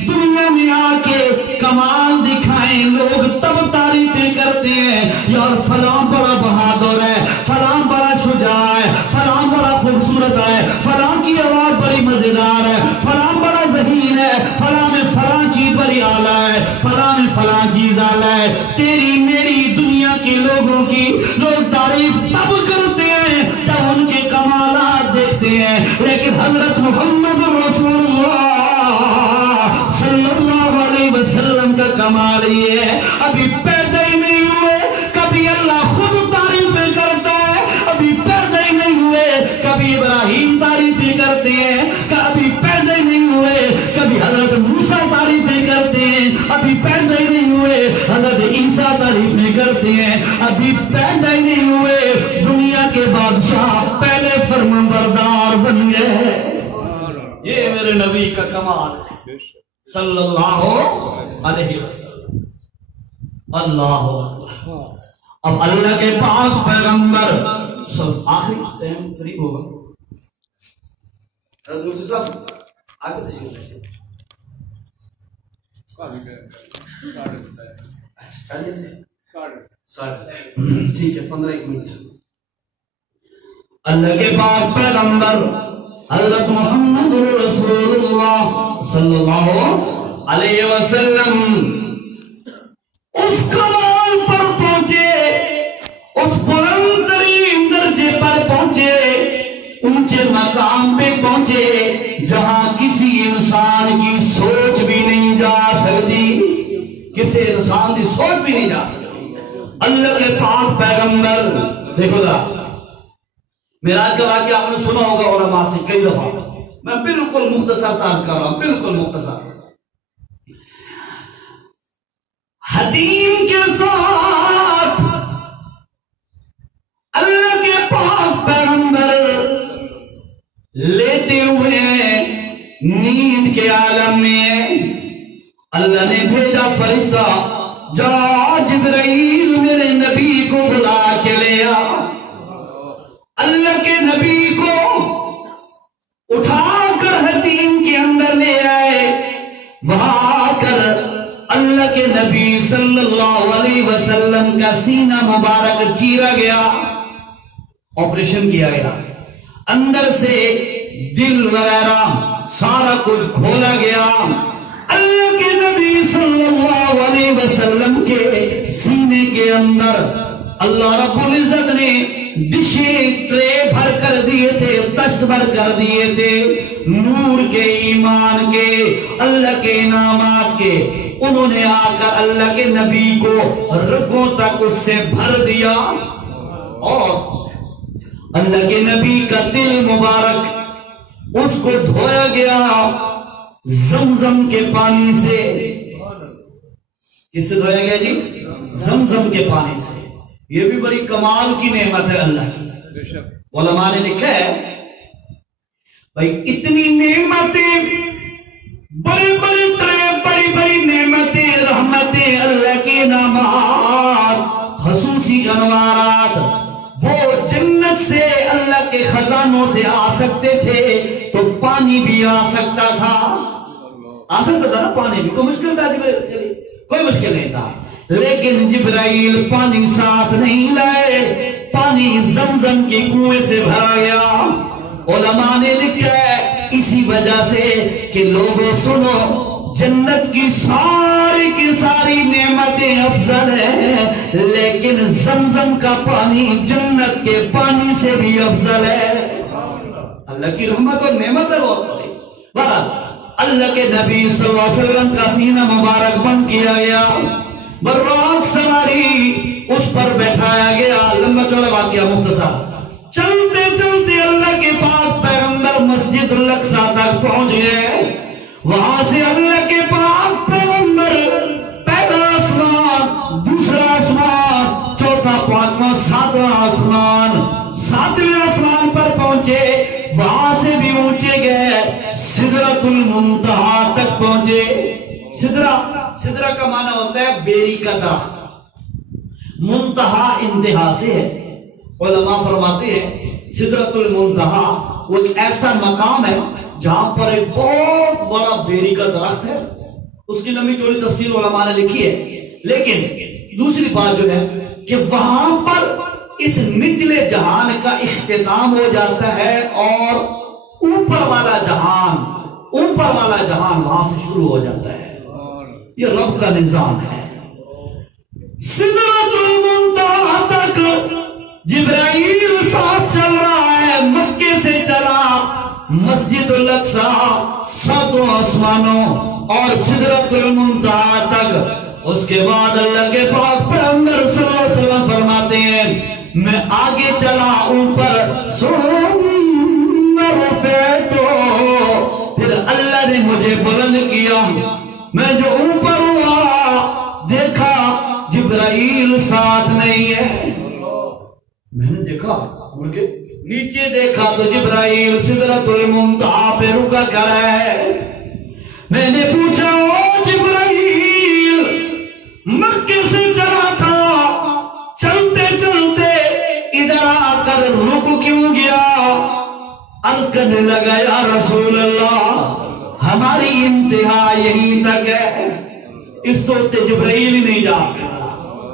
دنیا میں آ کے کمال دکھائیں، لوگ تب تعریفیں کرتے ہیں یار فلاں بڑا بہادر ہے، فلاں بڑا شجاع ہے، فلاں بڑا خوبصورت ہے، فلاں کی آواز بڑی مزیدار ہے، فلاں بڑا ذہین ہے، فلاں میں فلاں چیز بڑی اعلیٰ ہے، فلاں میں فلاں چیز اعلیٰ ہے۔ تیری میری دنیا کے لوگوں کی لوگ تعریف تب کرتے ہیں جب ان کے کمالات دیکھتے ہیں، لیکن حضرت محمد رسول اللہ صلی اللہ علیہ وسلم کا کمال یہ ہے ابھی پیدا ہی نہیں ہوئے کبھی اللہ خود تعریفیں کرتا ہے، ابھی پیدا ہی نہیں ہوئے کبھی ابراہیم تعریفیں کرتے ہیں، کبھی پیدا ہی نہیں ہوئے کبھی حضرت موسیٰ تعریفیں کرتے ہیں، ابھی پیدا ہی نہیں ہوئے حضرت عیسیٰ تعریفیں کرتے ہیں، ابھی پیدا ہی نہیں ہوئے دنیا کے بادشاہ پہلے فرمانبردار بن گئے۔ یہ میرے نبی کا کمال ہے صلی اللہ علیہ وسلم۔ اللہ اکبر۔ اب اللہ کے پاک پیغمبر آخری ٹائم قریب ہوگا، حضرت موسیٰ صاحب آگے تشریف لائیں۔ ٹھیک ہے 15 منٹ۔ اللہ کے پاک پیغمبر حضرت محمد رسول اللہ صلی اللہ علیہ وسلم اس کمال پر پہنچے، اس بلند ترین درجے پر پہنچے، اونچے مقام پہ پہنچے جہاں کسی انسان کی سوچ بھی نہیں جا سکتی، کسی انسان کی سوچ بھی نہیں جا سکتی۔ اللہ کے پاک پیغمبر، دیکھو ذرا معراج کا واقعہ آپ نے سنا ہوگا علماء سے کئی دفعہ، میں بالکل مختصر سا عرض کر رہا ہوں، بالکل مختصر۔ حتیم کے ساتھ اللہ کے پاک پیغمبر لیتے ہوئے نیند کے عالم میں اللہ نے بھیجا فرشتہ، جا جبرائیل میرے نبی کو بلا کے لے آ۔ اللہ کے نبی کو اٹھا کر حتیم کے اندر لے آئے، وہاں آ کر اللہ کے نبی صلی اللہ علیہ وسلم کا سینہ مبارک چیرا گیا، آپریشن کیا گیا، اندر سے دل وغیرہ سارا کچھ کھولا گیا۔ اللہ کے نبی صلی اللہ علیہ وسلم کے سینے کے اندر اللہ رب العزت نے ڈشے ٹرے بھر کر دیے تھے، تشت بھر کر دیے تھے نور کے، ایمان کے، اللہ کے انعامات کے. انہوں نے آ کر اللہ کے نبی کو رگوں تک اس سے بھر دیا، اور اللہ کے نبی کا دل مبارک اس کو دھویا گیا زمزم کے پانی سے. کس سے دھویا گیا جی؟ زمزم کے پانی سے. یہ بھی بڑی کمال کی نعمت ہے اللہ کی. علماء نے لکھا ہے بھائی اتنی نعمتیں، بڑے بڑے بڑی بڑی نعمتیں، رحمتیں، اللہ کے انعامات، خصوصی انوارات، وہ جنت سے اللہ کے خزانوں سے آ سکتے تھے تو پانی بھی آ سکتا تھا. آ سکتا تھا نا پانی بھی، کوئی مشکل تھا؟ کوئی مشکل نہیں تھا. لیکن جبرائیل پانی ساتھ نہیں لائے، پانی زمزم کی کنویں سے بھرا گیا. علماء نے لکھا ہے اسی وجہ سے کہ لوگوں سنو، جنت کی ساری کی ساری نعمتیں افضل ہیں، لیکن زمزم کا پانی جنت کے پانی سے بھی افضل ہے. اللہ کی رحمت اور نعمت ہے بہت بڑی. بہرحال اللہ کے نبی صلی اللہ علیہ وسلم کا سینہ مبارک بند کیا گیا، براق سواری اس پر بیٹھایا گیا. لمبا چوڑا واقعہ مختصر. چلتے چلتے اللہ کے پاک پیغمبر مسجد الاقصی تک پہنچ گئے. وہاں سے اللہ کے پاک پیغمبر پہلا آسمان، دوسرا آسمان، چوتھا، پانچواں، ساتواں آسمان، ساتویں آسمان پر پہنچے. وہاں سے بھی اونچے گئے، سدرۃ المنتہا تک پہنچے. سدرہ کا معنی ہوتا ہے بیری کا درخت، منتہا انتہا سے ہے. علماء فرماتے ہیں سدرۃ المنتہا وہ ایک ایسا مقام ہے جہاں پر ایک بہت بڑا بیری کا درخت ہے. اس کی لمبی چوڑی تفصیل علماء نے لکھی ہے. لیکن دوسری بات جو ہے کہ وہاں پر اس نچلے جہان کا اختتام ہو جاتا ہے اور اوپر والا جہان وہاں سے شروع ہو جاتا ہے. یہ رب کا نظام ہے. سدرۃ المنتہا تک جبرائیل ساتھ چل رہا ہے، مکے سے چلا مسجد الاقصی، ساتوں آسمانوں اور سدرۃ المنتہا تک. اس کے بعد اللہ کے پاک پیغمبر صلی اللہ علیہ وسلم فرماتے ہیں میں آگے چلا اوپر، ثم رفعت، پھر اللہ نے مجھے بلند کیا. میں جو اوپر ہوا دیکھا جبرائیل ساتھ نہیں ہے. میں نے دیکھا مڑ کے نیچے دیکھا تو جبرائیل سدرۃ المنتہا پہ رکا کھڑا ہے. میں نے پوچھا او جبرائیل، مکے سے چلا تھا، چلتے چلتے ادھر آ کر رک کیوں گیا؟ عرض کرنے لگا یا رسول اللہ ہماری انتہا یہیں تک ہے، اس تو جبرائیل ہی نہیں جا سکتا.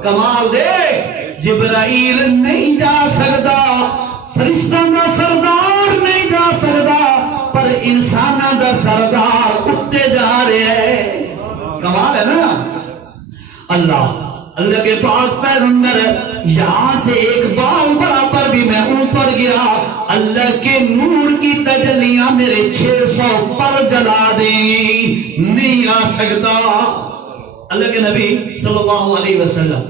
کمال دیکھ، جبرائیل نہیں جا سکتا، فرشتہ دا سردار نہیں جا سکتا، پر انسانہ دا سردار اٹھتے جا رہے ہیں. کمال ہے نا. اللہ کے پاک پیغمبر یہاں سے ایک بال برابر بھی میں اوپر گیا، اللہ کے نور کی تجلیاں میرے 600 پر جلا دیں، نہیں آ سکتا. اللہ کے نبی صلی اللہ علیہ وسلم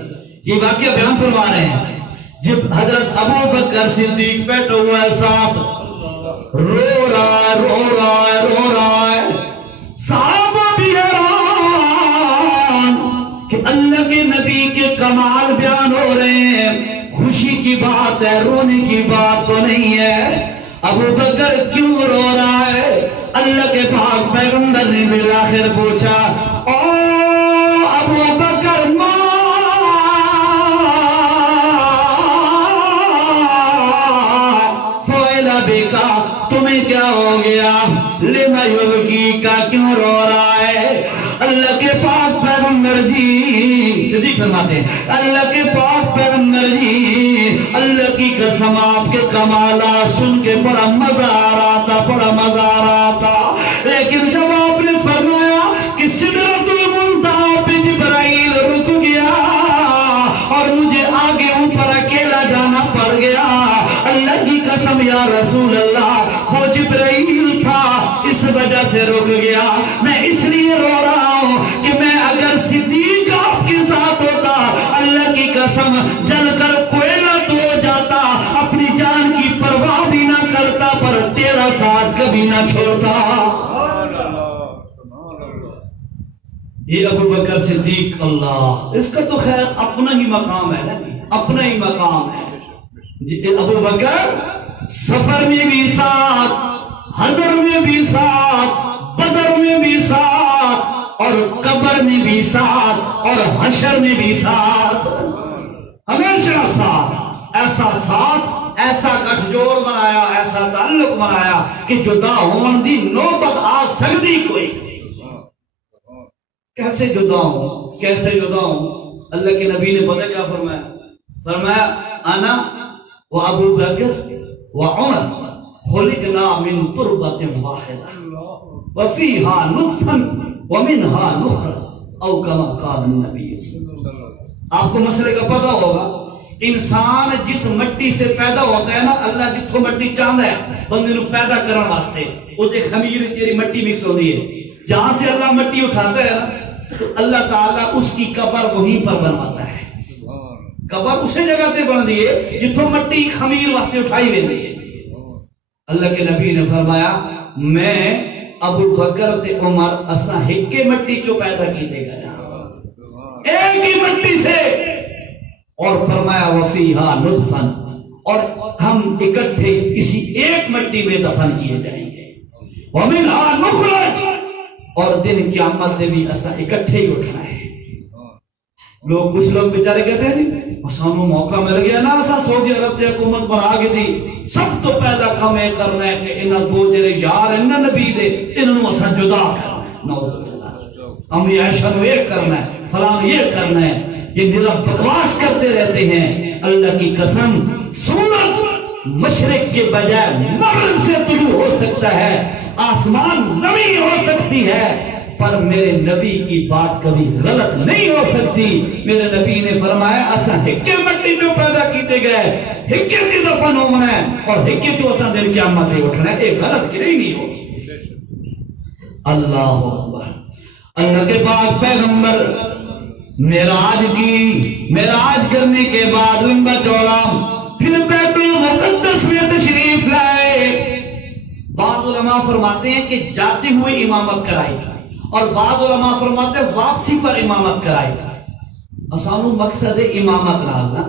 یہ واقعہ بیان فرما رہے ہیں. جب حضرت ابو بکر صدیق بیٹھا ہوا ہے ساتھ، رو رہا ہے، صحابہ بھی حیران کہ اللہ کے نبی کے کمال بیان ہو رہے ہیں. خوشی کی بات ہے، رونے کی بات تو نہیں ہے. ابو بکر کیوں رو رہا ہے؟ اللہ کے پاک پیغمبر نے بالآخر پوچھا او ابو بکر تمہیں کیا ہو گیا؟ لما یبکی کا کیوں رو رہا ہے؟ اللہ کے پاک پیغمبر جی صدیق فرماتے ہیں اللہ کے پاک پیغمبر جی اللہ کی قسم آپ کے کمالات سن کے بڑا مزہ آ رہا تھا، لیکن جب آپ نے فرمایا کہ سدرۃ المنتہا پہ جبرائیل رک گیا اور مجھے آگے اوپر اکیلا جانا پڑ گیا، یا رسول اللہ وہ جبرائیل تھا، اس وجہ سے رک گیا، میں اس لیے رو رہا ہوں کہ میں اگر صدیق آپ کے ساتھ ہوتا اللہ کی قسم جل کر کوئلہ تو ہو جاتا، اپنی جان کی پرواہ بھی نہ کرتا، پر تیرا ساتھ کبھی نہ چھوڑتا۔ یہ ابو بکر صدیق، اللہ، اس کا تو خیر اپنا ہی مقام ہے نا، اپنا ہی مقام ہے۔ ابو بکر سفر میں بھی ساتھ، حضر میں بھی ساتھ، بدر میں بھی ساتھ، اور قبر میں بھی ساتھ، اور حشر میں بھی ساتھ، ہمیشہ ساتھ۔ ایسا ساتھ، ایسا گٹھ جوڑ بنایا، ایسا تعلق بنایا کہ جدا ہون دی نوبت آ سکتی کوئی۔ کیسے جدا ہوں، کیسے جدا ہوں؟ اللہ کے نبی نے پتہ کیا فرمایا؟ فرمایا انا و ابو بکر و عمر خلقنا من تربۃ واحدہ وفیہا نطفا ومنہا نخرج، او کما قال النبی صلی اللہ علیہ وسلم۔ آپ کو مسئلے کا پتہ ہوگا، انسان جس مٹی سے پیدا ہوتا ہے نا، اللہ جتھوں مٹی چاہتا ہے بندے نو پیدا کرنے واسطے، اس دے خمیر تیری مٹی مکس ہوتی ہے، جہاں سے اللہ مٹی اٹھاتا ہے نا تو اللہ تعالیٰ اس کی قبر وہیں پر بنواتا ہے۔ قبر اسی جگہ تے بن دیئے جتھوں مٹی خمیر واسطے اٹھائی ویندی ہے۔ اللہ کے نبی نے فرمایا میں ابو بکر تے عمر اساں ہکے مٹی چو پیدا کیتے گئے، ایک ہی مٹی سے، اور فرمایا وفیہا نطفا، اور ہم اکٹھے کسی ایک مٹی میں دفن کیے جائیں گے، ومنہا نخرج، اور دن قیامت دے بھی اسا اکٹھے ہی اٹھنا ہے۔ لوگ کچھ لوگ بیچارے کہتے ہیں سانو موقع مل گیا نا، اسا سعودی عرب تے حکومت بنا کے دی، سب تو پہلا کام یہ کرنا ہے کہ انہاں دو جڑے یار ہیں نا نبی دے، انہاں اسا جدا کرنا ہے، نعوذ باللہ، امی عائشہ نو یہ کرنا ہے، فلاں یہ کرنا ہے، یہ میرا بکواس کرتے رہتے ہیں۔ اللہ کی قسم سورج مشرق کے بجائے مغرب سے طلوع ہو سکتا ہے، آسمان زمین ہو سکتی ہے، پر میرے نبی کی بات کبھی غلط نہیں ہو سکتی۔ میرے نبی نے فرمایا اسا ہکے مٹی جو پیدا کیتے گئے، ہکے سے دفن ہونا ہے، اور ہکے جو اسا دن قیامت میں اٹھنا ہے، ایک غلط کی نہیں ہو سکتی۔ اللہ اکبر۔ اللہ کے پاک پیغمبر معراج کرنے کے بعد لمبا چوڑا پھر بیت المقدس میں تشریف لائے۔ بعض علماء فرماتے ہیں کہ جاتے ہوئے امامت کرائی، اور بعض علماء فرماتے ہیں واپسی پر امامت کرائی۔ آسانو مقصد ہے امامت لانا،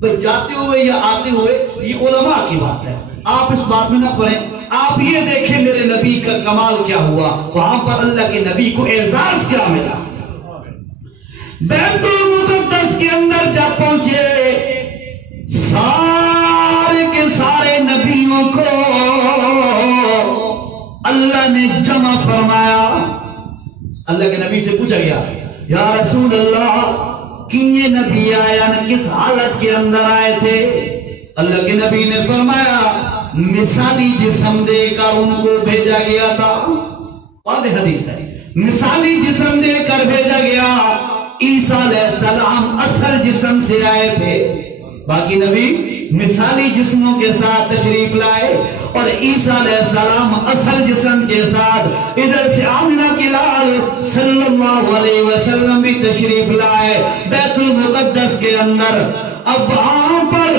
بھئی جاتے ہوئے یا آتے ہوئے یہ علماء کی بات ہے، آپ اس بات میں نہ پڑھیں۔ آپ یہ دیکھیں میرے نبی کا کمال کیا ہوا، وہاں پر اللہ کے نبی کو اعزاز کیا ملا۔ بیت المقدس کے اندر جب پہنچے، سارے کے سارے نبیوں کو اللہ نے جمع فرمایا۔ اللہ کے نبی سے پوچھا گیا یا رسول اللہ کنے نبی آیا، کس حالت کے اندر آئے تھے؟ اللہ کے نبی نے فرمایا مثالی جسم دے کر ان کو بھیجا گیا تھا۔ واضح حدیث ہے، مثالی جسم دے کر بھیجا گیا۔ عیسیٰ علیہ السلام اصل جسم سے آئے تھے، باقی نبی مثالی جسموں کے ساتھ تشریف لائے، اور عیسیٰ علیہ السلام اصل جسم کے ساتھ ادھر سے آمنہ کی لال صلی اللہ علیہ وسلم بھی تشریف لائے بیت المقدس کے اندر۔ اب وہاں پر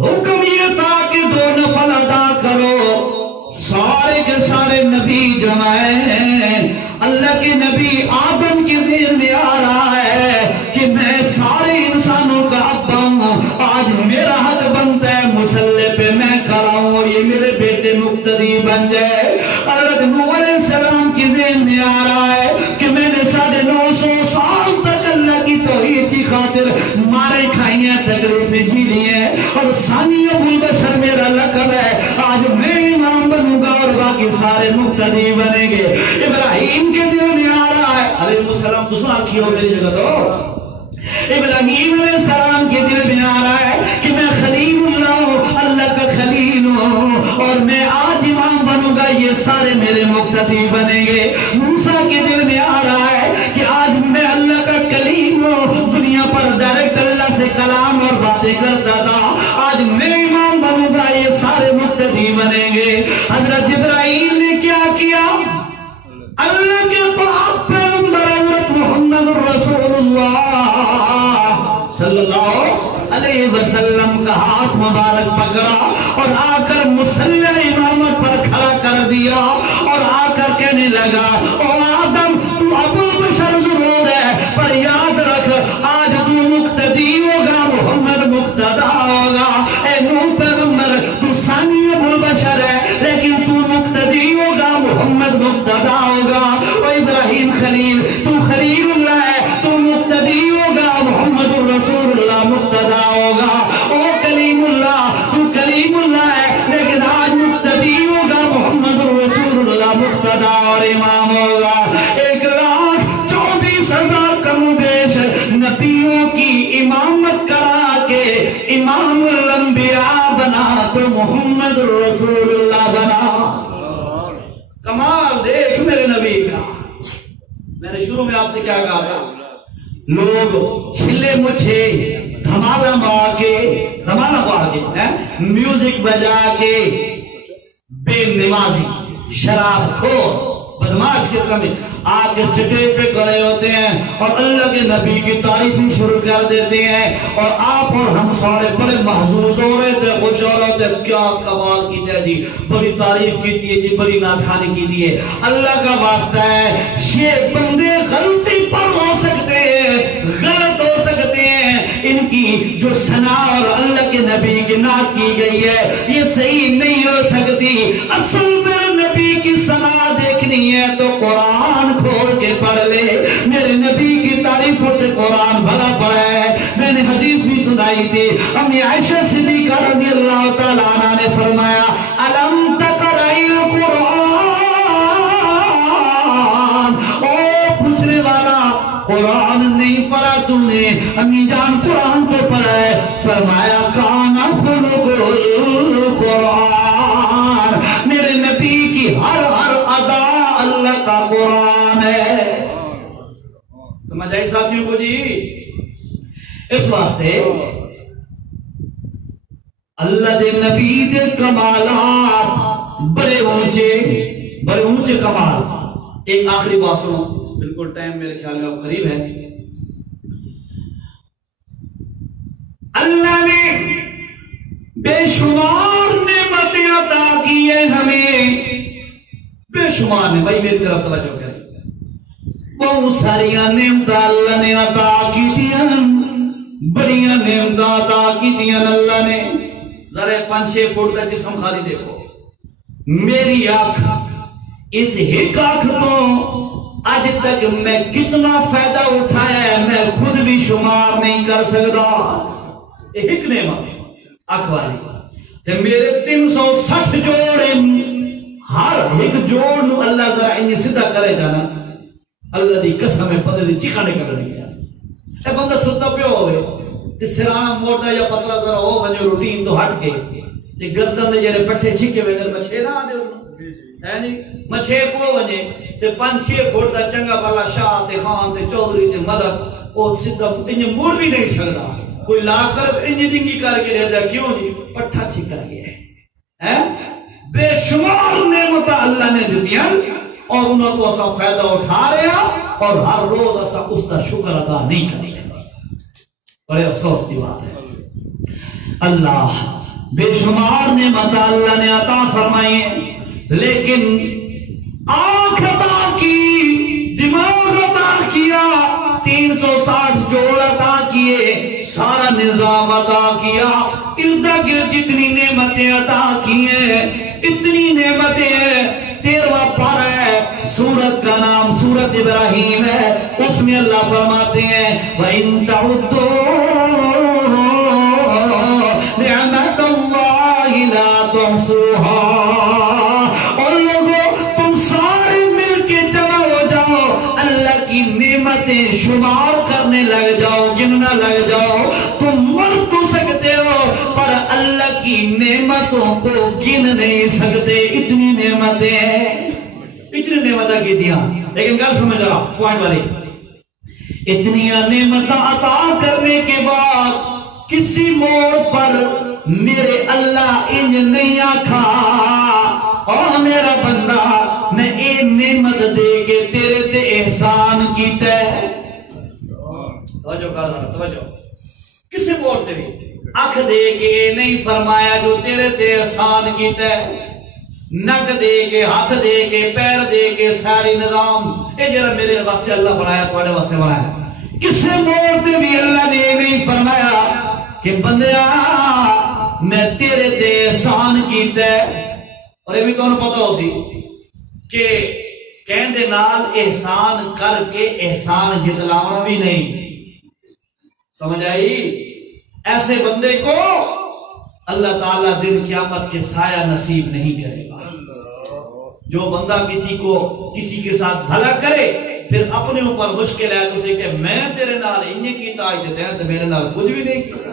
حکم یہ تھا کہ 2 نفل ادا کرو، سارے کے سارے نبی جمع ہیں۔ اللہ کے نبی آدم کی ذہن میں آ رہا ہے کہ میں سارے انسانوں کا ابا ہوں، آج میرا حق بنتا ہے مصلی پہ میں کھڑا ہوں اور یہ میرے بیٹے مقتدی بن جائے۔ حضرت نوح علیہ السلام کی ذہن میں آ رہا ہے کہ میں نے 950 سال تک اللہ کی توحید کی خاطر مارے کھائی ہیں، تکلیفیں جھیلی ہیں، اور ثانی ابو البشر میرا لقب ہے، آج میں امام بنوں گا اور باقی سارے مقتدی بنیں گے۔ ابراہیم کے دل میں آ رہا ہے، علیہ السلام دوسرا آنکھی ہو میری جگہ تو ابراہیم علیہ السلام کے دل میں آ رہا ہے کہ میں خلیل اللہ ہوں، اللہ کا خلیل ہوں، اور میں آج امام بنوں گا، یہ سارے میرے مقتدی بنیں گے۔ موسیٰ کے دل میں آ رہا ہے کہ آج میں اللہ کا کلیم ہوں، دنیا پر ڈائریکٹ اللہ سے کلام اور باتیں کرتا تھا، آج میں امام بنوں گا، یہ سارے مقتدی صلی اللہ علیہ وسلم کا ہاتھ مبارک پکڑا اور آ کر مصلی امامت پر کھڑا کر دیا اور آ کر کہنے لگا او آدم تو ابو البشر ضرور ہے پر یاد رکھ آج تو مقتدی ہوگا محمد مقتدا ہوگا. اے نوح پیغمبر تو ثانی ابو البشر ہے لیکن تو مقتدی ہوگا محمد مقتدا ہوگا. او ابراہیم خلیل تو خلیل اللہ ہے تو مقتدی ہوگا محمد رسول اللہ مقتدا ہوگا. او کلیم اللہ تو کلیم اللہ ہے لیکن آج مقتدی ہوگا محمد رسول اللہ مقتدا اور امام ہوگا. 1,24,000 کم و بیش نبیوں کی امامت کرا کے امام الانبیاء بنا تو محمد رسول اللہ بنا. کمال دیکھ میرے نبی کا. میں نے شروع میں آپ سے کیا کہا تھا؟ لوگ چھلے مچھے دھمالہ مار کے میوزک بجا کے بے نمازی شراب خور بدماش کے سمجھ آ کے سٹیج پہ کھڑے ہوتے ہیں اور اللہ کے نبی کی تعریفیں شروع کر دیتے ہیں اور آپ اور ہم سارے بڑے محظوظ ہو رہے تھے خوش ہو رہے تھے. کیا کمال کی تھی جی, بڑی تعریف کی تھی جی, بڑی ناتھانی کی تھی. اللہ کا واسطہ ہے یہ بندے غلطی پر ہو سکتے ہیں, غلط ہو سکتے ہیں, ان کی جو ثنا اور اللہ کے نبی کی نعت کی گئی ہے یہ صحیح نہیں ہو سکتی. اصل میں نبی کی ثنا دیکھنی ہے تو قرآن کھول کے پڑھ لے. میرے نبی کی تعریفوں سے قرآن بھرا پڑا ہے. میں نے حدیث بھی سنائی تھی, امی عائشہ صدیقہ رضی اللہ تعالیٰ عنہ نے فرمایا الم تقرئی القرآن, او پوچھنے والا قرآن نہیں پڑھا تم نے؟ امی جان قرآن تو پڑھا ہے. فرمایا کان خلق القرآن, میرے نبی کی ہر ادا اللہ کا قرآن ہے. سمجھ آئی ساتھیوں کو جی؟ اس واسطے اللہ دے نبی دے کمالات بڑے اونچے کمال. ایک آخری بات سنو, بالکل ٹائم میرے خیال میں اب قریب ہے. اللہ نے بے شمار نعمتیں عطا کی ہیں ہمیں, بے شمار نے. بھائی میری طرف توجہ کریں, بہت ساری نعمتیں اللہ نے عطا کی دیا, بڑیاں نعمتیں عطا کی دیا اللہ نے. ذرا 5-6 فٹ کا جسم خالی دیکھو. میری آنکھ, اس ایک آنکھ تو آج تک میں کتنا فائدہ اٹھایا ہے میں خود بھی شمار نہیں کر سکتا. ایک نعمت آنکھ والی تے میرے 360 جوڑ, ہر ایک جوڑ نو اللہ ذرا انہیں سدھا کرے جانا. اللہ دی قسم ہے پتہ دی چیخانے کر رہی ہے. اے بندہ ستا پیو ہوئے تے سرانا موٹا یا پتلا ذرا ہو بنجو روٹین تو ہٹ کے تے گردن دے جڑے پٹھے چھکے ہوئے تے مچھے نہ آدے ہے جی, مچھے پو بنے تے 5-6 فٹ دا چنگا بھلا شاہ تے خان تے چودھری تے مدد او سدھا انہیں مڑ بھی نہیں سکتا. کوئی لا کر انہیں ڈنگی کر کے رہتا ہے, کیوں جی؟ پٹھا چھکا گیا ہے. بے شمار نعمت اللہ نے دیتی ہیں اور انہوں کو اسا فائدہ اٹھا رہے ہیں اور ہر روز اسا اس کا شکر ادا نہیں کرتے. بڑے افسوس کی بات ہے. اللہ بے شمار نعمت اللہ نے عطا فرمائی ہیں لیکن آنکھ عطا کی, دماغ عطا کیا, 360 جوڑ عطا کیے, سارا نظام عطا کیا, ارد گرد جتنی نعمتیں عطا کیے اتنی نعمتیں ہیں. 13واں پارہ ہے, سورت کا نام سورت ابراہیم ہے. اس میں اللہ فرماتے ہیں وَإِن تَعُدُّوا نِعْمَتَ اللَّهِ لَا تُحْصُوهَا. اور لوگوں تم سارے مل کے جمع ہو جاؤ, اللہ کی نعمتیں شمار کرنے لگ جاؤ, گننا لگ جاؤ. تم مر تو سکتے ہو پر اللہ کی نعمتوں کو گن نہیں سکتے. اتنی نعمتیں ہیں, اتنی نعمتیں کی دیا. لیکن گل سمجھ رہا پوائنٹ والی, اتنی نعمتیں عطا کرنے کے بعد کسی موڑ پر میرے اللہ انج نہیں آکھا اور میرا بندہ میں اے نعمت دے کے تیرے تے احسان کیتا ہے. توجہ کر ذرا توجہ. کسے موڑ تے بھی اکھ دے کے نہیں فرمایا جو تیرے تے احسان کیتا ہے، نک دے کے، ہاتھ دے کے، پیر دے کے، ساری نظام اے جرا میرے واسطے اللہ بنایا، تواڈے واسطے بنایا۔ کسے موڑ تے بھی اللہ نے نہیں فرمایا کہ بندیا میں تیرے تے احسان کیتا ہے۔ اور یہ بھی تمہیں پتہ ہو سی کہ کہن دے نال احسان کر کے احسان جتلانا بھی نہیں، سمجھ آئی؟ ایسے بندے کو اللہ تعالیٰ دن قیامت کے سایہ نصیب نہیں کرے گا۔ جو بندہ کسی کے ساتھ بھلا کرے پھر اپنے اوپر مشکل ہے تو اسے کہ میں تیرے نال انجے کیتا آج دیتے ہیں تو میرے نال کچھ بھی نہیں کیتا۔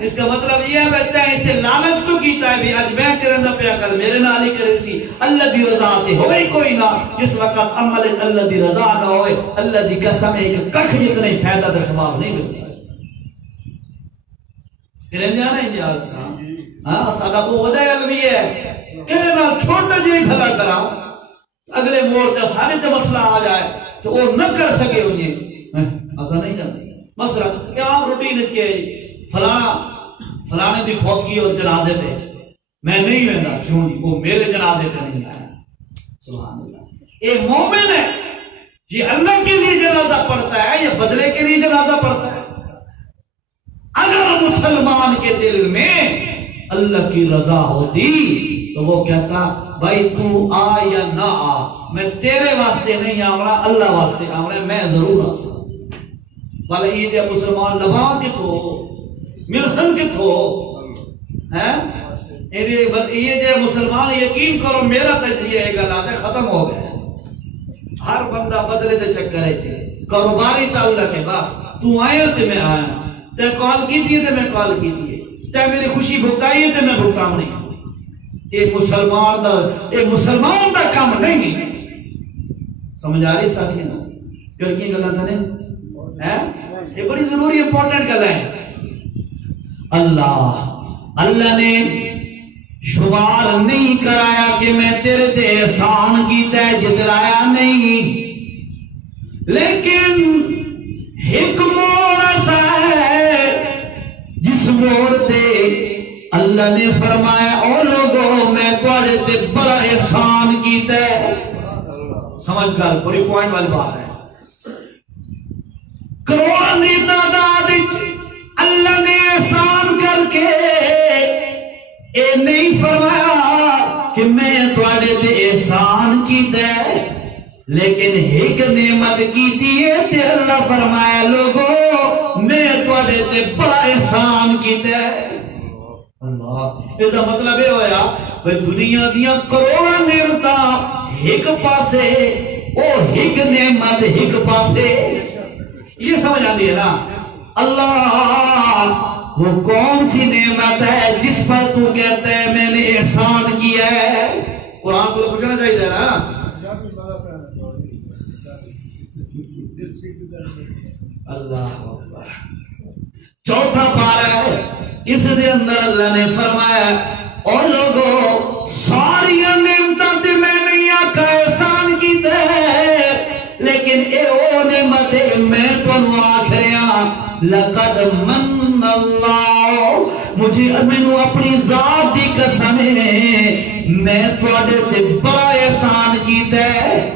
اس کا مطلب یہ ہے بہتا ہے اسے لالچ تو کیتا ہے بھی آج میں تیرے نال پیا کر میرے نال ہی کرے سی، اللہ دی رضا تے ہوئے کوئی نہ، جس وقت عمل اللہ دی رضا نہ ہوئے اللہ دی قسم ہے کہ ککھ جتنا ہی فائدہ در ثواب نہیں ملتا۔ کریں جانا انجال صاحب ساڈا کو وڈا علمی ہے کہ نال چھوٹا جہی بھلا کرا اگلے موڑ تے سارے تے مسئلہ آ جائے تو وہ نہ کر سکے انہیں ایسا نہیں جانتے۔ مثلا کہ عام روٹین کے فلانے دی فوتگی اور جنازے تے میں نہیں ویندا، کیوں نہیں؟ وہ میرے جنازے تے نہیں آیا۔ سبحان اللہ، اے مومن ہے یہ اللہ کے لیے جنازہ پڑھتا ہے یا بدلے کے لیے جنازہ پڑھتا ہے؟ اگر مسلمان کے دل میں اللہ کی رضا ہوتی تو وہ کہتا بھائی تو آ یا نہ آ، میں تیرے واسطے نہیں آونا، اللہ واسطے آونا، میں ضرور آ سکتا۔ والا یہ جے مسلمان نباں کے تھو ملسن کے تھو یہ جے مسلمان یقین کرو میرا تجزیہ ہے گلاتے ختم ہو گئے۔ ہر بندہ بدلے دے چکر ہے چھے کاروباری تعلق ہے، بس تو آئے تے میں آیا، تے کال کی دیئے تے میں کال کی دیئے، تے میری خوشی بھگتائی تے میں بھگتاؤں نہیں۔ یہ مسلمان دا کام نہیں ہے۔ سمجھ آ رہی ساتھی نا پھر کی گلا تھا نے یہ بڑی ضروری امپورٹنٹ گلا ہے۔ اللہ نے شمار نہیں کرایا کہ میں تیرے تے احسان کیتا ہے، جتلایا نہیں، لیکن ایک موڑ ایسا ہے جس موڑ تے اللہ نے فرمایا او لوگوں میں تواڈے تے بڑا احسان کیتا ہے۔ سمجھ کر بڑی پوائنٹ والی بات ہے۔ کروڑوں دی تعداد وچ اللہ نے احسان کر کے اے نہیں فرمایا کہ میں تواڈے تے احسان کیتا ہے، لیکن ایک نعمت کی دیئے تے اللہ فرمایا لوگوں میں تواڈے تے بڑا احسان کیتا ہے۔ اللہ اس کا مطلب یہ ہویا کہ دنیا دیاں کروڑاں نعمتاں ایک پاسے او ایک نعمت ایک پاسے، یہ سمجھ آتی ہے نا؟ اللہ وہ کون سی نعمت ہے جس پر تو کہتا ہے میں نے احسان کیا ہے؟ قرآن کو پوچھنا چاہیے نا۔ اللہ چوتھا پارہ ہے، اس دے اندر اللہ نے فرمایا اور لوگوں ساری نعمتاں تے میں نہیں آکھا احسان کیتا ہے، لیکن اے او نعمت میں تانوں آکھ رہا لقد من اللہ، مجھے مینوں اپنی ذات دی قسم ہے میں تواڈے تے بڑا احسان کیتا ہے۔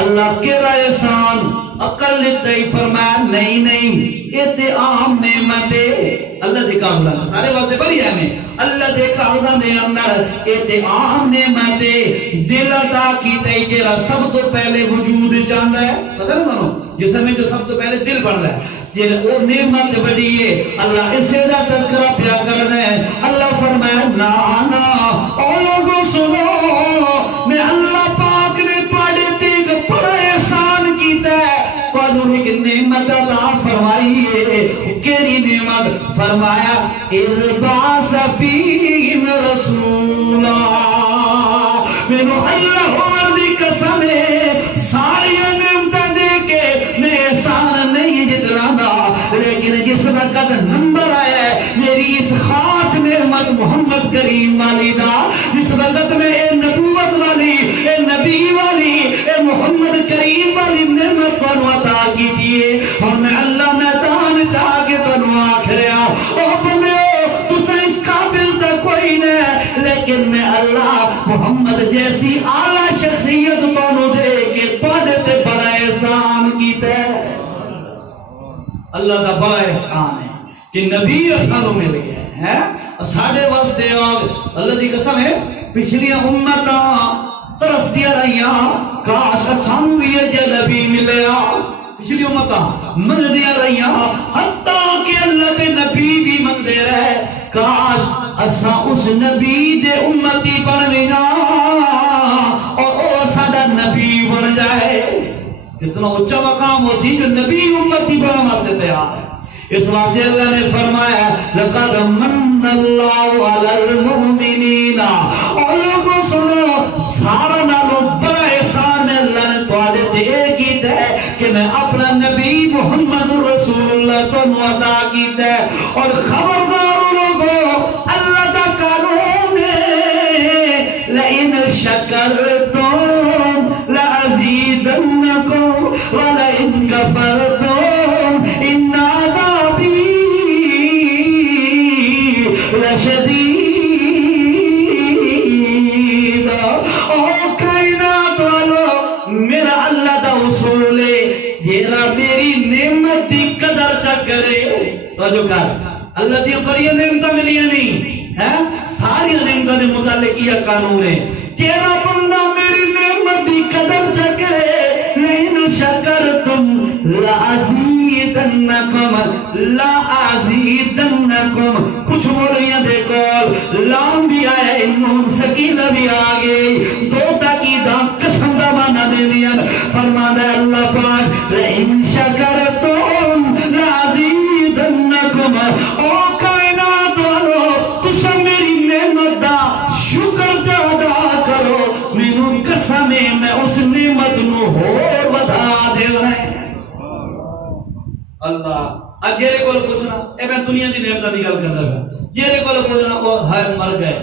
اللہ کیڑا احسان؟ عقل لیتا ہی فرمایا نہیں یہ تے عام نعمت ہے، اللہ دے کاغذاں سارے واسطے بڑی ہے میں اللہ دے کاغذاں دے اندر یہ تے عام نعمت ہے۔ دل عطا کیتا ہے جڑا سب تو پہلے وجود چاہندا ہے، پتہ نہ منو جسم میں جو سب تو پہلے دل بندا ہے، جڑا وہ نعمت بڑی ہے۔ اللہ اسے دا تذکرہ پیا کردا ہے۔ اللہ فرمایا نا او لوگوں سنو میں اللہ پاک نے تواڈے تے ایک بڑا احسان کیتا ہے، تانوں ایک نعمت عطا فرمائی ہے۔ کیڑی نعمت؟ فرمایا الباس فیہم رسولا، مینوں اللہ عمر دی قسم ہے ساری نعمتیں دے کے میں احسان نہیں جتلانا، لیکن جس وقت نمبر آیا ہے میری اس خاص نعمت محمد کریم والی دا، جس وقت میں اے نبوت والی اے نبی والی اے محمد کریم والی نعمت کو عطا کی دیئے، اور میں اللہ میدان چاہ لیکن میں اللہ محمد جیسی اعلیٰ شخصیت تو دے کے تواڈے تے بڑا احسان کیتا ہے۔ اللہ دا بڑا احسان ہے کہ نبی اسانوں مل گیا ہے ساڈے واسطے۔ اللہ دی قسم ہے پچھلیاں امتاں ترس دیا رہیاں کاش اسانوں بھی یہ نبی ملیا۔ پچھلی امتاں من دیا رہیاں حتیٰ کہ اللہ دے نبی بھی من دے رہے کاش اساں اس نبی دے امتی بن لینا اور او ساڈا نبی بن جائے۔ اتنا اونچا مقام ہو سی جو نبی امتی بن واسطے تیار ہے۔ اس واسطے اللہ نے فرمایا لقد من اللہ علی المؤمنین، اور لوگوں سنو سارا نالوں بڑا احسان اللہ نے تواڈے تے کیتا ہے کہ میں اپنا نبی محمد رسول اللہ تو عطا کیتا ہے۔ اور خبردار لوگوں اللہ دا قانون ہے لئن شکرتم لأزیدنکم ولئن کفرتم ان عذابی لشدید۔ او کائنات والو میرا اللہ دا اصول ہے جیرا میری نعمت دی قدر چا کرے توجہ کر۔ اللہ دی بڑی نعمتاں ملیاں نہیں ہے ساری نعمتاں دے متعلق یہ قانون ہے جیرا بندہ میری نعمت دی قدر چا کرے لئن شکرتم لأزیدنکم لأزیدنکم۔ کچھ مولیاں دے کول لام بھی آیا نون سکینہ بھی آگئی دو تاکیدہ قسم دا مانا دے دیا فرمانا ہے اللہ پاک لئن شکرتم لأزیدنکم۔ او کائنات والو تسا میری نعمت دا شکر جادا کرو مینوں قسم ہے میں اس نعمت نو ہور بتا دے رہے اللہ۔ اب جیرے کو پوچھنا اے میں دنیا دی نعمتاں دی گل کردا پیا جیرے کو پوچھنا او ہائے مر گئے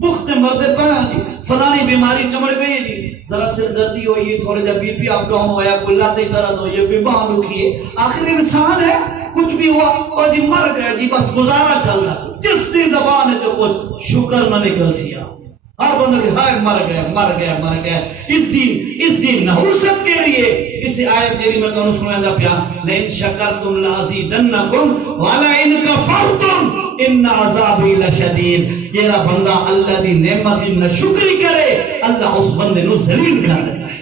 بخت مردے پڑا جی فلانی بیماری چمڑ گئی جی ذرا سر دردی ہوئی تھوڑا جا بی پی اپ ڈاؤن ہوا کوئی لاتیں درد ہو یہ بیمار رکھی ہے آخر انسان ہے کچھ بھی ہوا اور جی مر گئے جی بس گزارا چل رہا جس دی زبان ہے جو کچھ شکر نہ نکل سیا ہر بندہ کہ ہائے مر گیا اس دن نحوست کے لیے اس آیت جیری میں تو سنایا دا پیا لئن شکرتم لازیدنکم ولئن کفرتم ان عذابی لشدید۔ یہ بندہ اللہ دی نعمت نہ شکری کرے اللہ اس بندے نو ذلیل کر دیتا ہے۔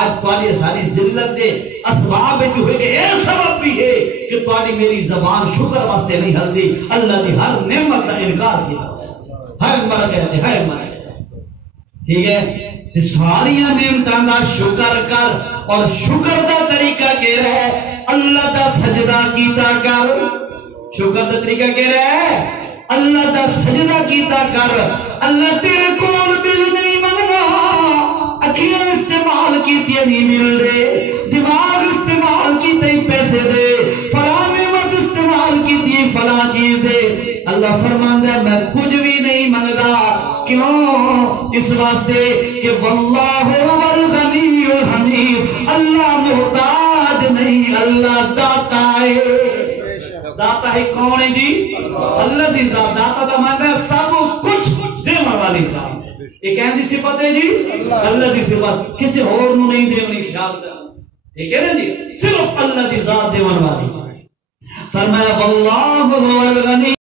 آج تواڈی ساری ذلت دے اسباب جو ہوئے کہ اے سبب بھی ہے کہ تواڈی میری زبان شکر واسطے نہیں ہلدی اللہ دی ہر نعمت کا انکار کیا ہر مر گئے تھے ہر مر گئے ٹھیک ہے ساری نعمتاں دا شکر کر اور شکر دا طریقہ کہہ رہا ہے اللہ دا سجدہ کیتا کر شکر دا طریقہ کہہ رہا ہے اللہ دا سجدہ کیتا کر اللہ تیرے کول بل نہیں منگا اکھیاں استعمال کیتی نہیں مل دے دماغ استعمال کیتے ہی پیسے دے فلاں نعمت استعمال کیتی فلاں چیز دے اللہ فرماندا ہے میں کچھ بھی نہیں منگا کیوں اس واسطے کہ واللہ والغنی الحمید اللہ محتاج نہیں اللہ داتا ہے داتا ہے کون ہے جی اللہ دی ذات داتا کا معنی ہے سب کچھ دینے والی ذات یہ کہن دی صفت ہے جی اللہ دی صفت کسی اور نو نہیں دیونی خیال کرنا ٹھیک ہے نا جی صرف اللہ دی ذات دیون والی فرمایا واللہ والغنی